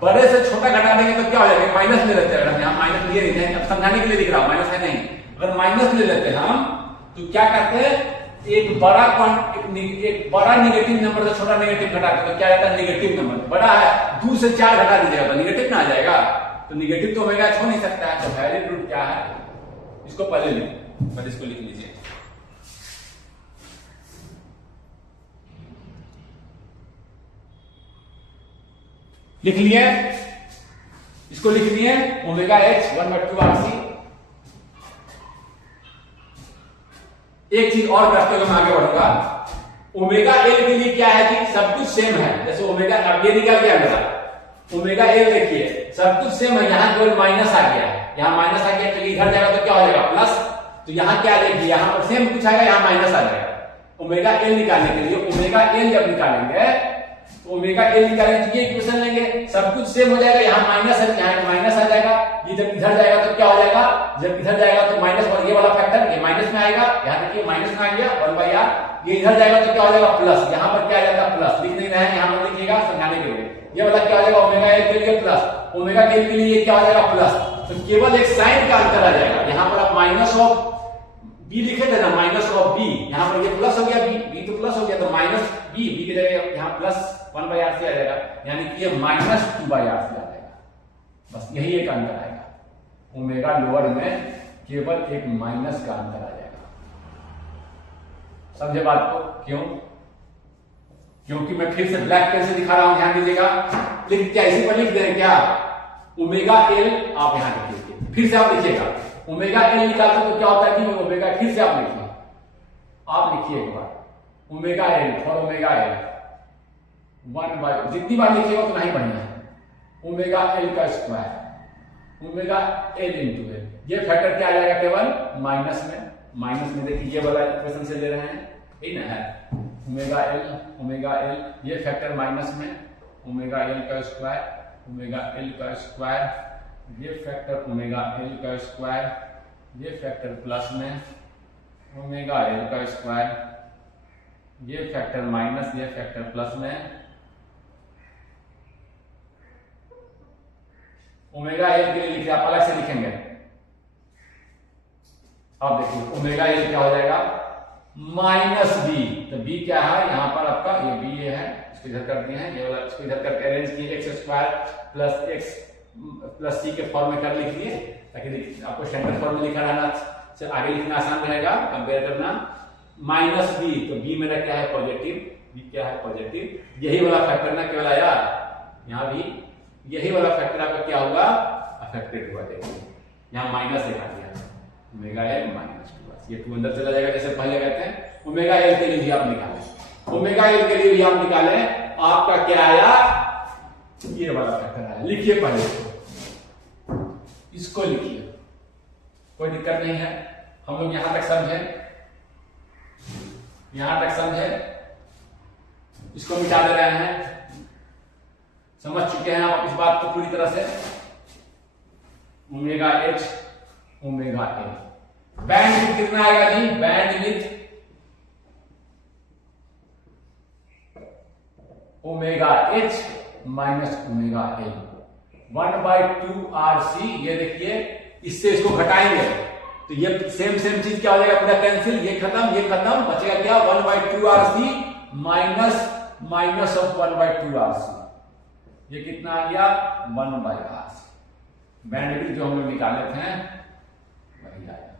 बड़े से छोटा घटा देंगे तो क्या हो जाएगा, माइनस ले लेते हैं। अगर हम माइनस लिए नहीं है, अब समझाने के लिए लिख रहा हूं, माइनस है नहीं, अगर माइनस ले लेते हैं हम तो क्या करते हैं, एक बड़ा निगेटिव नंबर से छोटा निगेटिव घटाते तो क्या रहता है, निगेटिव नंबर बड़ा है 2 से 4 घटा दीजिएगा तो निगेटिव ना आ जाएगा, तो निगेटिव तो ओमेगा हो नहीं सकता है। तो वैलिड रूट क्या है, इसको पहले लिख, इसको लिख लीजिए, लिख लिए, इसको लिख लिए ओमेगा एच 1/2rc। एक चीज और करते हुए मैं आगे बढ़ूंगा, ओमेगा एल के लिए क्या है कि सब कुछ सेम है, जैसे ओमेगा, अब ये निकल गया मेरा ओमेगा एल, देखिए सब कुछ सेम है, यहाँ केवल माइनस आ गया है, यहाँ माइनस आ गया, तो इधर जाएगा तो क्या हो जाएगा प्लस, तो यहाँ क्या देखिए यहाँ पर सेम कुछ आएगा, यहाँ माइनस आ जाएगा। ओमेगा एल निकालने के लिए ओमेगा एल जब निकालेंगे तो ओमेगा एल निकालेंगे तो ये इक्वेशन लेंगे, सब कुछ सेम हो जाएगा, यहाँ माइनस है, यहाँ माइनस आ जाएगा, ये जब इधर जाएगा तो क्या हो जाएगा, जब इधर जाएगा तो माइनस, ये वाला फैक्टर ये माइनस में आएगा, यहाँ देखिए माइनस में आ गया 1/r, ये इधर जाएगा तो क्या हो जाएगा प्लस, यहाँ पर क्या आ जाएगा प्लस, लिख नहीं रहे हैं, यहाँ पर लिखिएगा समझाने के लिए, ये वाला क्या हो जाएगा ओमेगा एल के लिए प्लस, ओमेगा एल के लिए ये क्या हो जाएगा प्लस, तो केवल एक साइन का अंतर आ जाएगा, यहाँ पर आप माइनस ऑफ बी लिखे थे ना, माइनस ऑफ बी, यहाँ पर ये प्लस हो गया, बी तो प्लस हो गया, तो माइनस बी की जगह यहाँ प्लस 1/r से आ जाएगा, यानी कि ये माइनस 2/r से आ जाएगा, बस यही एक अंतर आएगा, ओमेगा लोअर में केवल एक माइनस का अंतर आ जाएगा। समझे बात को? क्यों? क्योंकि मैं फिर से ब्लैक पेन से दिखा रहा हूं, ध्यान दीजिएगा, लिख क्या इसी पर लिख दे क्या, ओमेगा एल, आप यहां लिख लीजिए, फिर से आप लिखिएगा, ओमेगा एल निकालते तो क्या होता है कि ओमेगा, फिर से आप लिखिए, आप लिखिए एक बार, omega L for omega L 1/, जितनी बार लिखिएगा उतना ही बढ़िया है, ओमेगा एल का square, omega L into L, ये फैक्टर क्या आ जाएगा केवल माइनस में देखिए ये वाला इक्वेशन से ले रहे हैं, यही ना है, ओमेगा एल ये फैक्टर माइनस में, ओमेगा एल का स्क्वायर, ओमेगा एल का स्क्वायर, ये फैक्टर ओमेगा एल का स्क्वायर, ये फैक्टर प्लस में, ओमेगा एल का स्क्वायर, ये फैक्टर माइनस, ये फैक्टर प्लस में, ओमेगा एल के लिए लिखिए, आप अलग से लिखेंगे, अब देखिए ओमेगा एल क्या हो जाएगा माइनस बी, तो बी क्या है यहाँ पर आपका, ये बी ये है, इसको इधर कर दिए हैं, ये वाला इसको इधर करके अरेंज किए, X square plus X plus C के फॉर्म में कर लिखिए, ताकि आपको स्टैंडर्ड फॉर्म में लिखा रहना, आगे लिखना आसान रहेगा, कंपेयर करना, माइनस बी, तो बी मेरा क्या है पॉजिटिव, बी क्या है पॉजिटिव, यही वाला फैक्टर ना केवल आया, यहाँ भी यही वाला फैक्टर आपका क्या होगा अफेक्टेड हुआ, देखिए यहाँ माइनस दिखा दिया, ओमेगा एल माइनस 2, ये 2 अंदर चला जाएगा, जैसे पहले कहते हैं, ओमेगा एल के लिए भी आप निकालें, ओमेगा एल के लिए भी आप निकालें, आपका क्या आया, ये वाला फैक्टर आया, लिखिए पहले इसको लिखिए, कोई दिक्कत नहीं है, हम लोग यहां तक समझे, यहां तक समझे, इसको मिटा दे रहे हैं, समझ चुके हैं आप इस बात को पूरी तरह से, omega H omega L, bandwidth कितना आएगा जी, bandwidth omega H minus omega L 1/2RC, ये देखिए इससे इसको घटाएंगे तो ये सेम चीज क्या हो जाएगा, पूरा कैंसिल, ये खत्म, बचेगा क्या 1/2RC माइनस ऑफ 1/2RC, ये कितना आ गया 1/RC, बैंडविड्थ जो हम लोग निकाले थे वही आया,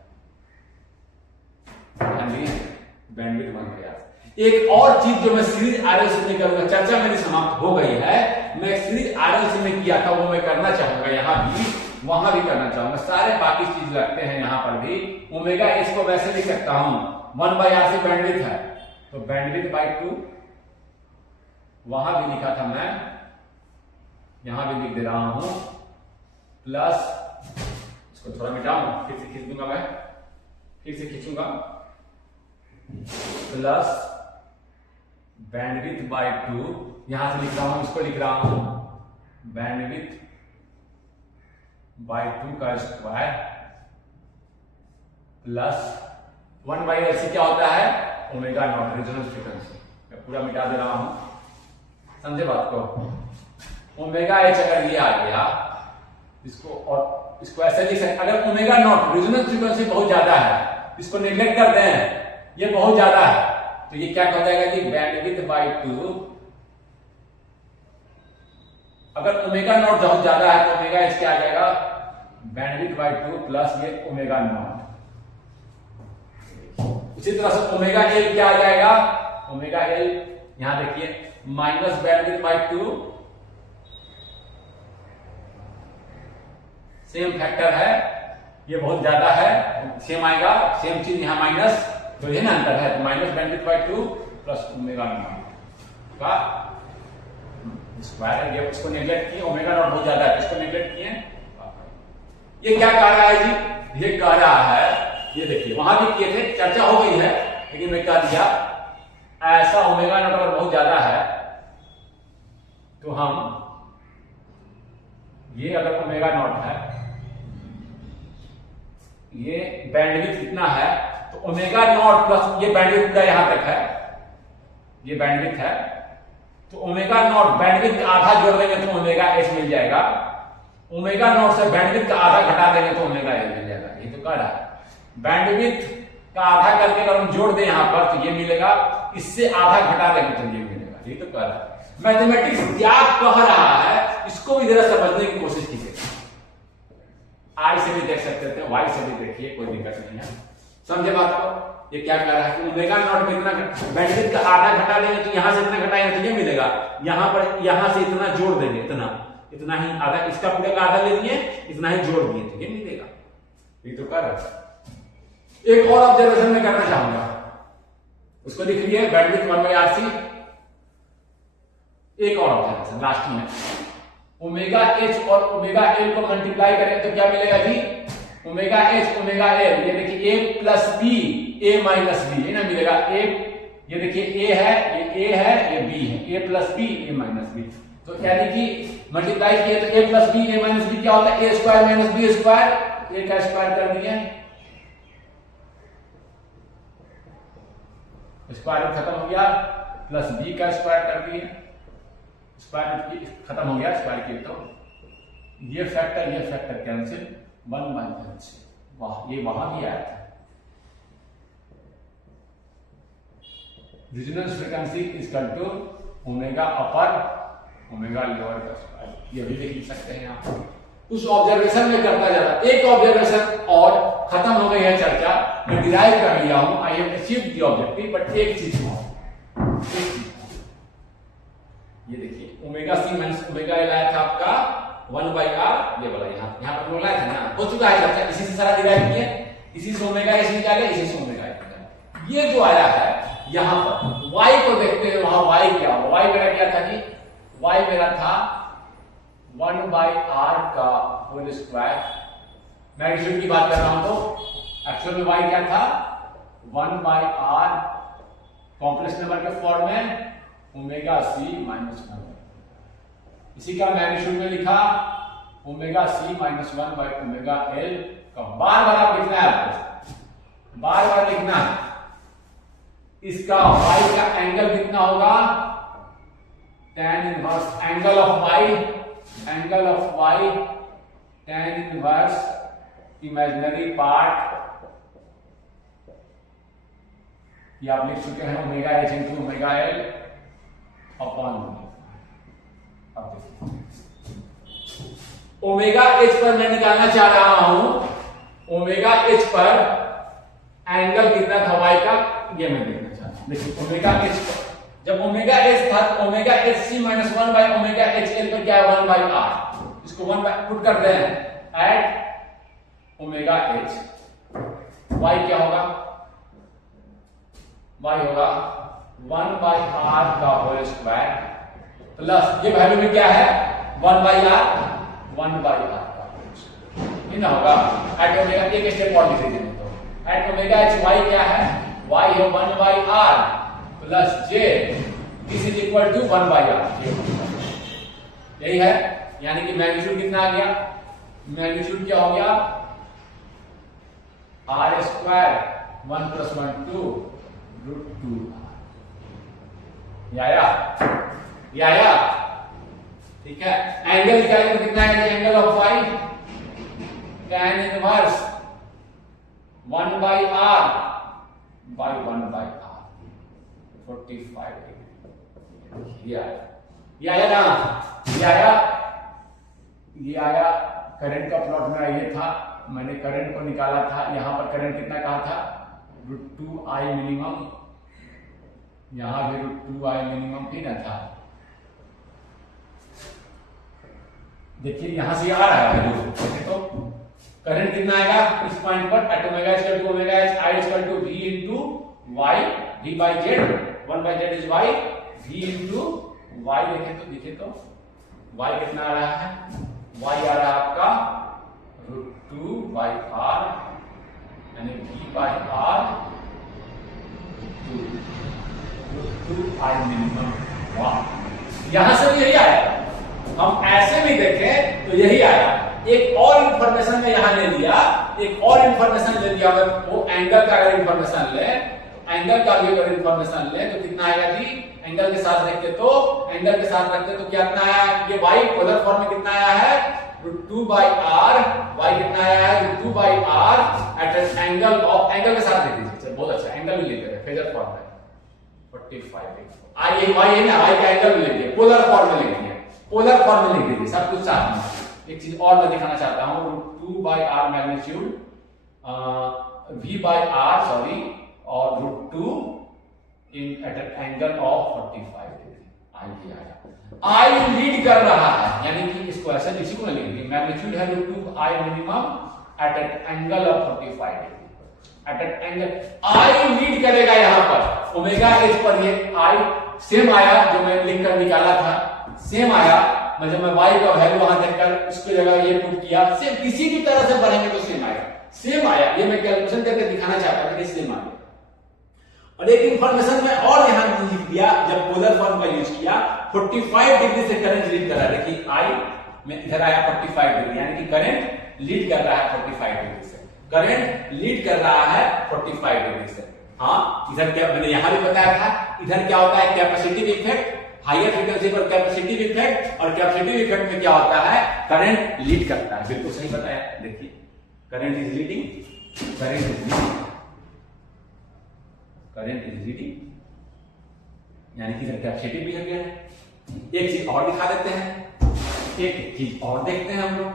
बैंडविड्थ 1/RC। एक और चीज जो मैं सीरीज आरएलसी में करूंगा, चर्चा मेरी समाप्त हो गई है, मैं सीरीज आरएलसी में किया था वो मैं करना चाहूंगा, यहाँ भी वहां भी करना चाहूंगा, सारे बाकी चीज लगते हैं यहाँ पर भी, ओमेगा एच को वैसे लिख सकता हूं 1/RC बैंडविड्थ है, तो बैंडविड्थ बाई 2, वहां भी लिखा था मैं, यहां भी लिख दे रहा हूं, प्लस इसको थोड़ा मिटाऊं, फिर से खींच दूंगा मैं, फिर से खींचूंगा, प्लस बैंडविड्थ बाई 2, यहां से लिख रहा हूं, इसको लिख रहा हूं बैंडविड्थ बाई 2 का स्क्वायर प्लस 1/RC क्या होता है ओमेगा नॉट, रेजोनेंस फ्रीक्वेंसी, मैं पूरा मिटा दे रहा हूं, समझे बात को, ओमेगा एच अगर ये आ गया, इसको और इसको ऐसे लिख सकते, अगर ओमेगा नॉट रेजोनेंस फ्रीक्वेंसी बहुत ज्यादा है, इसको नेग्लेक्ट करते हैं, ये बहुत ज्यादा है, तो ये क्या कहा जाएगा कि बैंडविड्थ बाई 2, अगर ओमेगा नॉट बहुत ज्यादा है तो ओमेगा एच क्या आ जाएगा बैंडविड्थ बाई 2 प्लस ये ओमेगा नॉट, उसी तरह से ओमेगा एल क्या आ जाएगा, ओमेगा एल यहां देखिए minus bandwidth by 2, same factor है, ये बहुत ज्यादा है, सेम आएगा, सेम चीज यहां माइनस, तो ये ना अंतर है, तो minus bandwidth by 2 plus omega naught का स्क्वायर है। ये इसको नेगलेक्ट किए, ओमेगा नॉट बहुत ज्यादा है, इसको नेगलेक्ट किए। ये क्या कह रहा है जी? ये कह रहा है, ये देखिए वहां भी किए थे, चर्चा हो गई है, लेकिन मैं क्या दिया, ऐसा ओमेगा नॉट अगर बहुत ज्यादा है तो हम ये अगर ओमेगा नॉट है, ये बैंडविड्थ कितना है, तो ओमेगा नॉट प्लस ये बैंडविड्थ पूरा यहां तक है, ये बैंडविड्थ है, तो ओमेगा नॉट बैंडविड्थ का आधा जोड़ देंगे तो ओमेगा एच मिल जाएगा, ओमेगा नॉट से बैंडविड्थ का आधा घटा देंगे तो ओमेगा एल मिल जाएगा। ये तो कह रहा है बैंडविड्थ का आधा करके अगर हम जोड़ दें यहां पर तो ये मिलेगा, इससे आधा घटा देंगे तो ये मिलेगा। ये तो कह रहा है। मैथमेटिक्स क्या कह रहा है इसको भी जरा समझने की कोशिश कीजिए। आई से भी देख सकते थे, वाई से भी देखिए, कोई दिक्कत नहीं है। समझे बात को? ये क्या कह रहा है कि ओमेगा नॉट में इतना बैंडविड्थ का आधा घटा देंगे तो यहां से इतना घटाएंगे तो ये मिलेगा, यहां पर यहां से इतना जोड़ देंगे, इतना ही आधा, इसका पूरे का आधा ले लिए, इतना ही जोड़ दिए तो ये मिलेगा। ये तो कर रहा है। एक और ऑब्जर्वेशन में करना चाहूंगा, उसको लिख लिए बैंडविड्थ 1/RC। एक और ऑब्जर्वेशन लास्ट में, ओमेगा एच और ओमेगा एल को मल्टीप्लाई करें तो क्या मिलेगा जी? ओमेगा एच ओमेगा एल, ये देखिए ए प्लस बी ए माइनस बी, ये ना मिलेगा। ए ये देखिए ए है, ये ए है, ये बी है, ए प्लस बी ए माइनस बी, तो यानी कि मल्टीप्लाई किए तो ए प्लस बी ए माइनस बी क्या होता है? ए स्क्वायर माइनस बी स्क्वायर, ए का स्क्वायर कर दिए, स्क्वायर खत्म हो गया, प्लस बी का स्क्वायर कर दिए, स्क्वायर खत्म हो गया, स्क्वायर किए तो ये फैक्टर कैंसिल, 1/LC। वाह, ये वहां भी आया था। Resonance frequency is equal to omega upper omega lower का स्क्वायर, ये भी लिख सकते हैं आप। उस ऑब्जर्वेशन में करता जा रहा। एक ऑब्जर्वेशन और खत्म हो गई है चर्चा, मैं डिराइव कर लिया हूं, I have achieved the objective, but एक चीज ये देखिए omega C minus omega L आया था आपका 1/R, ये वाला यहां पर बोला था ना, हो चुका है चर्चा, इसी से सारा डिराइव किया, इसी से ओमेगा एच निकाले, इसी से ओमेगा एच निकाले। ये जो आया है यहां पर y को देखते हैं, वहां y क्या होगा? y मेरा क्या था जी? y मेरा था 1/R का होल स्क्वायर, मैग्नीट्यूड की बात कर रहा हूं, तो एक्चुअल में y क्या था? 1/R कॉम्प्लेक्स नंबर के फॉर्म में ओमेगा सी माइनस 1, इसी का मैग्नीट्यूड में लिखा ओमेगा सी माइनस 1/ओमेगा एल का। बार बार आप लिखना है, आपको बार बार लिखना है। इसका y का एंगल कितना होगा? tan inverse angle of y tan inverse imaginary part, ये आप लिख चुके हैं, omega H into omega L upon. अब देखिए ओमेगा एच पर मैं निकालना चाह रहा हूं, ओमेगा एच पर एंगल कितना था y का, ये मैं देखना चाहता हूं। देखिए ओमेगा एच पर जब ओमेगा एच था, ओमेगा एच सी माइनस 1/ओमेगा एच एल पर क्या है? 1/R, इसको 1 पुट कर रहे हैं एट ओमेगा एच, y क्या होगा? y होगा 1/R का होल स्क्वायर प्लस ये वैल्यू में क्या है? 1/R का ये ना होगा एट ओमेगा, एक स्टेप और लिख दीजिए तो एट ओमेगा एच y क्या है? y है 1/R plus j, this is equal to 1/R, यही है। यानी कि मैग्नीट्यूड कितना आ गया? मैग्नीट्यूड क्या हो गया? R square 1 + 1 2 √2। ये आया, ठीक है। एंगल निकालेंगे तो कितना है? Angle of y tan inverse 1/R by 1/R 45 degree. ये आया ना, ये आया करंट का प्लॉट मेरा ये था, मैंने करंट को निकाला था। यहां पर करंट कितना कहा था? √2I मिनिमम, यहां भी √2I मिनिमम ही ना था। देखिए यहां से आ रहा है वैल्यू, तो करंट कितना आएगा इस पॉइंट पर? At omega equal to omega H, I equal to v into y d by z 1/z is y, v into y दिखे तो y कितना आ रहा है, y आ रहा है आपका √2/r यानी v/r √2I मिनिमम। वाह, यहां से भी यही आया, हम ऐसे भी देखें तो यही आया। एक और इंफॉर्मेशन में यहां ले लिया, एक और इंफॉर्मेशन ले लिया, अगर वो एंगल का अगर इंफॉर्मेशन ले, एंगल का भी अगर इंफॉर्मेशन ले तो कितना आएगा जी, एंगल के साथ रखते तो क्या कितना आया, ये y पोलर फॉर्म में कितना आया है √2/r, y कितना आया है √2/r at an angle of, angle के साथ लिख दीजिए, बहुत अच्छा एंगल भी लेते हैं, फेजर फॉर्म में 45 आई y है ना, y का एंगल भी लिखिए, पोलर फॉर्म में लिखिए, पोलर फॉर्म में लिख दीजिए सब कुछ साथ में। एक चीज और मैं दिखाना चाहता हूं, √2/r मैग्नीट्यूड v/r सॉरी और √2 in at an angle of 45 degree. I lead कर रहा है, यानी कि इसको ऐसे इसी को लिख दीजिए, मैग्नीट्यूड है √2I minimum at an angle of 45 degree, at an angle I lead करेगा यहां पर ओमेगा एच पर, ये आई सेम आया जो मैं लिखकर निकाला था, सेम आया, मतलब मैं y का वैल्यू वहां देखकर उसकी जगह ये पुट किया, सेम किसी भी तरह से बढ़ेंगे तो सेम आएगा, सेम आया, ये मैं कैलकुलेशन करके दिखाना चाहता था कि सेम आया। और एक इंफॉर्मेशन में और यहां लिख दिया, जब पोलर फॉर्म का यूज किया, 45 डिग्री से करंट लीड कर रहा है, देखिए आई में इधर आया 45 डिग्री, यानी कि करंट लीड कर रहा है 45 डिग्री से, करंट लीड कर रहा है 45 डिग्री से। हाँ, इधर क्या मैंने यहां भी बताया था, इधर क्या होता है कैपेसिटिव इफेक्ट, हायर फ्रीक्वेंसी पर कैपेसिटिव इफेक्ट, और कैपेसिटिव इफेक्ट में क्या होता है करंट लीड करता है, बिल्कुल सही बताया। देखिए current is leading, current is leading, current is leading, यानी कि इधर कैपेसिटिव बिहेवियर है। एक चीज और दिखा देते हैं, एक चीज और देखते हैं हम लोग,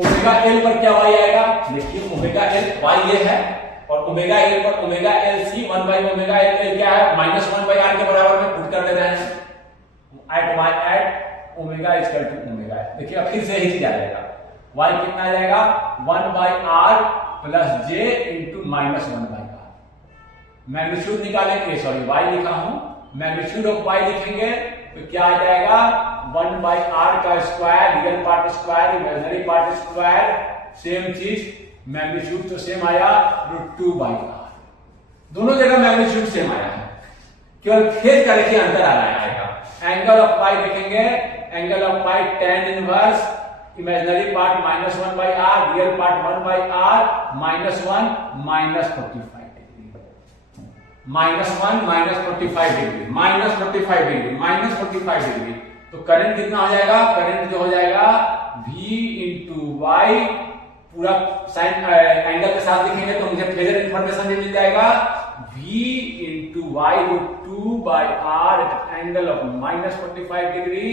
ओमेगा एल पर क्या y आएगा, देखिए ओमेगा एल y ये है, और ओमेगा एल पर ओमेगा एल सी 1/ओमेगा एल क्या है -1/r के बराबर में पुट कर दे रहे हैं, at y at omega is equal to omega. देखिए अब फिर से यही चीज आ जाएगा, y कितना आ जाएगा 1/r plus j into -1/r। Magnitude निकालेंगे, सॉरी y लिखा हूं, मैग्नीट्यूड ऑफ y लिखेंगे तो क्या आ जाएगा 1/r का square, real part square, imaginary part square, same चीज, मैग्नीट्यूड तो सेम आया √2/r, दोनों जगह मैग्नीट्यूड सेम आया है, केवल फेज का देखिए अंतर आ रहा है। एंगल ऑफ पाई देखेंगे, angle of pi tan inverse, imaginary part -1/r, real part 1/r, -1 -45 degree, -1 -45 degree, -45 degree, -45 degree, तो करंट कितना हो जाएगा, करंट जो हो जाएगा v इंटू वाई, पूरा साइन एंगल के साथ लिखेंगे तो मुझे फेजर इंफॉर्मेशन भी मिल जाएगा, v into Y √2/r at angle of -45 degree,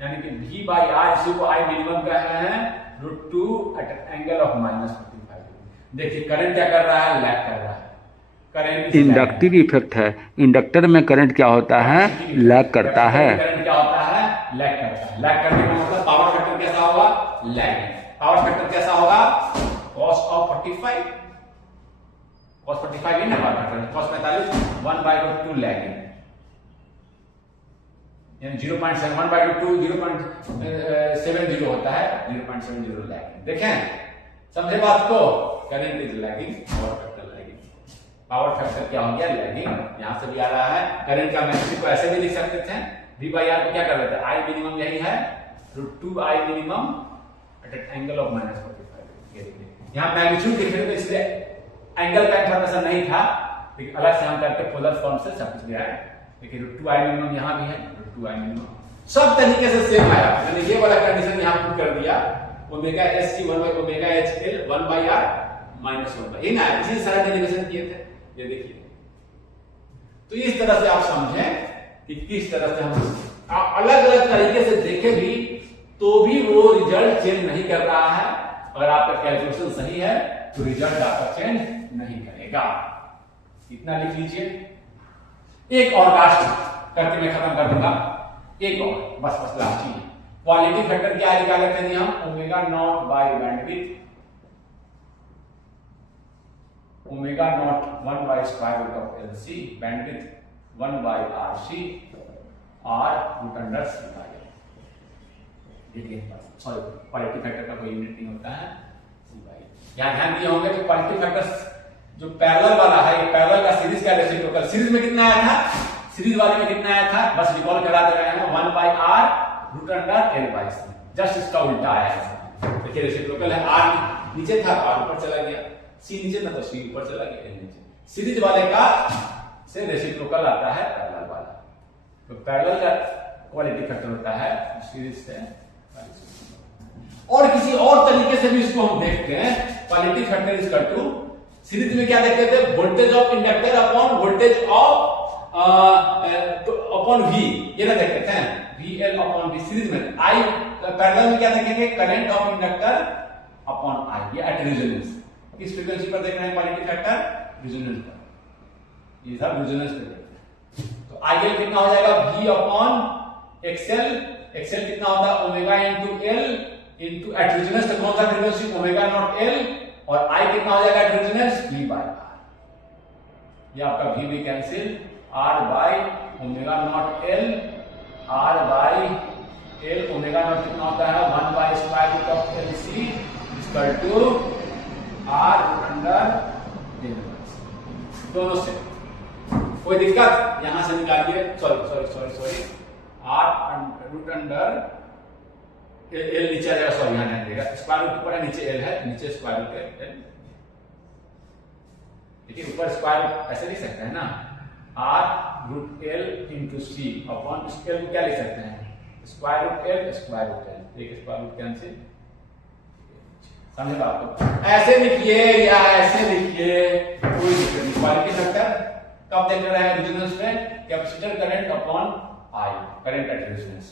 यानी कि v/r, इसी को I मिनिमम कह रहे हैं, √2 एट एंगल ऑफ -45 डिग्री। देखिए करंट क्या कर रहा है, लैग कर रहा है, करंट इंडक्टिव इफेक्ट है, इंडक्टर में करंट क्या होता है, लैग करता है, करंट क्या होता है, लैग करता है, लैग करने का मतलब पावर फैक्टर कैसा होगा, लैग, पावर फैक्टर कैसा होगा cos of 45, cos 45 है ना पावर फैक्टर, cos 45 1/2 लैगिंग, यानी 0.7 1/2 0.70 होता है, 0.70 लैगिंग। देखें समझे बात को, current is lagging, power factor lagging, power factor क्या हो गया लैगिंग, यहां से भी आ रहा है। करंट का मैग्नीट्यूड को ऐसे भी लिख सकते थे, v/r को क्या कर देते हैं, I मिनिमम यही है √2I minimum at an angle of -45। यहां मैग्नीट्यूड लिख रहे थे इसलिए एंगल का इंफॉर्मेशन नहीं था, लेकिन अलग से हम करके पोलर फॉर्म से सब कुछ गया है। देखिए √2I मिनिमम यहां भी है, √2I मिनिमम सब तरीके से सेम आया। मैंने ये वाला कंडीशन यहां पुट कर दिया, ओमेगा SC 1/ओमेगा HL 1/r -1/, ये ना इसी सारे डेरिवेशन किए थे, ये देखिए। तो इस तरह से आप समझें कि किस तरह से हम अलग अलग तरीके से देखे भी तो भी वो रिजल्ट चेंज नहीं कर रहा है। अगर आपका कैलकुलेशन सही है तो रिजल्ट आपका चेंज नहीं करेगा। इतना लिख लीजिए। एक और लास्ट करके मैं खत्म कर दूंगा, एक और बस लास्ट चीज, क्वालिटी फैक्टर क्या निकाल लेते हैं हम, omega not by bandwidth omega naught 1 by square root of L C, bandwidth 1 by R C, R root under C by L. Sorry, quality factor का कोई यूनिट नहीं होता है, सी बाय। यहाँ ध्यान दिए होंगे तो क्वालिटी फैक्टर जो पैरेलल वाला है, ये पैरेलल का सीरीज का रेसिप्रोकल, सीरीज में कितना आया था, सीरीज वाले में कितना आया था, बस रिकॉल करा दे रहे हैं, 1 by R root under L by C, just इसका उल्टा आया है। देखिए रेसिप्रोकल है, आर नीचे था, आर ऊपर चला गया, सी नीचे था तो सी ऊपर चला गया, एल नीचे। सीरीज वाले का से रेसिप्रोकल आता है पैरेलल वाला, तो पैरेलल का क्वालिटी फैक्टर होता है सीरीज से। और किसी और तरीके से भी इसको हम देखते हैं, quality factor is equal to, series में क्या देखते थे, voltage of inductor upon voltage of upon V, ये ना देखते हैं, V L upon V series में। आई पैरेलल में क्या देखेंगे, current of inductor upon I, ये एट रेजोनेंस। किस फ्रीक्वेंसी पर देख रहे हैं क्वालिटी फैक्टर, रेजोनेंस पर, ये सब रेजोनेंस पे देखते हैं। तो आई एल कितना हो जाएगा, वी अपॉन एक्सएल, एक्सएल कितना होता है, omega into L into at resonance, तो कौन सा फ्रीक्वेंसी, ओमेगा नॉट एल, और आई कितना हो जाएगा at resonance, V by R. ये आपका वी भी cancel, R by omega naught L, R by L, omega naught कितना होता है, 1 by square root of L C equal to R root under L, दोनों से। कोई दिक्कत, यहां से निकालिए, sorry R root under L नीचे आ जाएगा, सॉरी यहां ध्यान देगा, स्क्वायर रूट ऊपर है, नीचे एल है, नीचे स्क्वायर रूट है एल, देखिए ऊपर स्क्वायर रूट ऐसे लिख सकते हैं ना, R root L into C upon, L को क्या लिख सकते हैं, square root L, square root L, एक स्क्वायर रूट कैंसिल, समझे बात को, ऐसे लिखिए या ऐसे लिखिए, कोई दिक्कत नहीं। क्वालिटी फैक्टर कब देख रहे हैं, रेजोनेंस में, capacitor current upon I, current at resonance.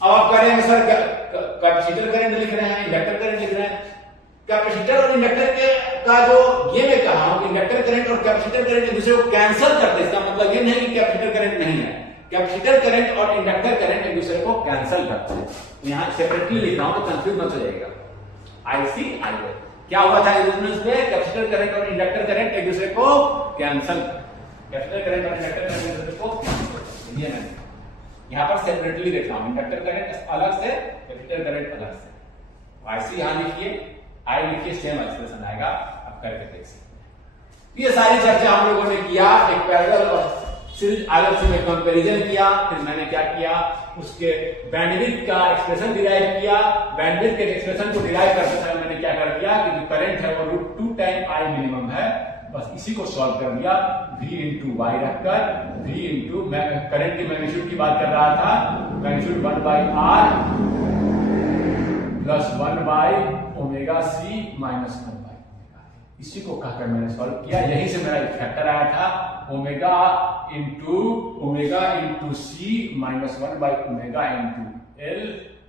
अब आप करेंगे सर कैपेसिटर करंट लिख रहे हैं, इंडक्टर करंट लिख रहे हैं, कैपेसिटर और इंडक्टर के का जो ये मैं कहा हूं कि इंडक्टर करंट और कैपेसिटर करंट एक दूसरे को कैंसिल करते हैं, इसका मतलब ये नहीं कि कैपेसिटर करंट नहीं है, कैपेसिटर करंट और इंडक्टर करंट एक दूसरे को कैंसिल करते हैं। तो यहां सेपरेटली लिख रहा हूं तो कंफ्यूज मत हो जाएगा, आईसी आई क्या हुआ था रेजोनेंस में, कैपेसिटर करंट और इंडक्टर करंट एक दूसरे को कैंसिल, कैपेसिटर करंट और इंडक्टर करंट एक दूसरे को कैंसिल, ये नहीं, यहां पर सेपरेटली लिख रहा हूं, इंडक्टर करंट अलग से, कैपेसिटर करंट अलग से, आईसी यहां लिखिए, आई लिखिए, सेम एक्सप्रेशन आएगा, आप करके देख सकते हैं। ये सारी चर्चा हम लोगों ने किया, एक पैरेलल और सीरीज अलग से में कंपैरिजन किया, फिर मैंने क्या किया, उसके बैंडविड्थ का एक्सप्रेशन डिराइव किया, बैंडविड्थ के एक्सप्रेशन को डिराइव करते समय मैंने क्या कर दिया कि जो करंट है वो √2 टाइम आई मिनिमम है, बस इसी को सॉल्व कर दिया, v इंटू वाई रखकर, v इंटू करंट की मैग्नीट्यूड की बात कर रहा था, magnitude 1 by R plus 1 by omega C minus 1 by omega, इसी को कहकर मैंने सॉल्व किया। यहीं से मेरा फैक्टर आया था omega into C minus 1 by omega into L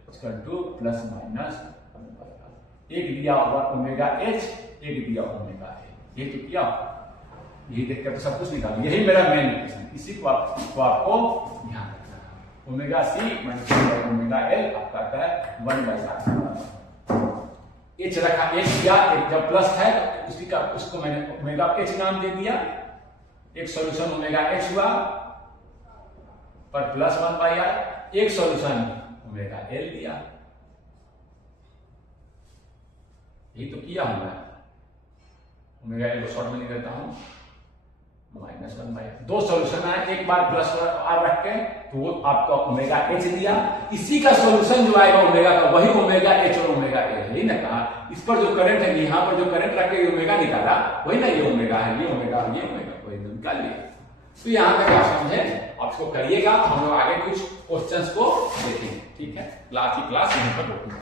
equal to plus minus 1 by R. एक दिया हुआ ओमेगा एच, एक दिया ओमेगा एल, ये तो किया, यही देखकर तो सब कुछ निकाल, यही मेरा मेन क्वेश्चन, इसी को आपको ध्यान रखना है। Omega C minus 1 by omega L आपका आता है 1 बाई आर। एच रखा, एच दिया, एक जब प्लस है तो उसको मैंने ओमेगा एच नाम दे दिया, एक सॉल्यूशन ओमेगा एच हुआ पर प्लस 1 बाई आर, एक सॉल्यूशन ओमेगा एल दिया, यही तो किया हूं मैं। ओमेगा एल को शॉर्ट में लिख देता हूं, माइनस 1 बाई, दो सॉल्यूशन आए, एक बार प्लस आर रख के तो वो आपका ओमेगा एच दिया, इसी का सॉल्यूशन जो आएगा ओमेगा का वही ओमेगा एच और ओमेगा एल, यही ना कहा। इस पर जो करंट है, यहाँ पर जो करंट रख के ओमेगा निकाला वही ना, ये ओमेगा है, ये ओमेगा, ये ओमेगा, कोई निकाल लिया। तो यहाँ तक आप समझे, आप इसको करिएगा, हम लोग आगे कुछ क्वेश्चंस को देखेंगे, ठीक है। क्लास यहीं पर रोकूंगा।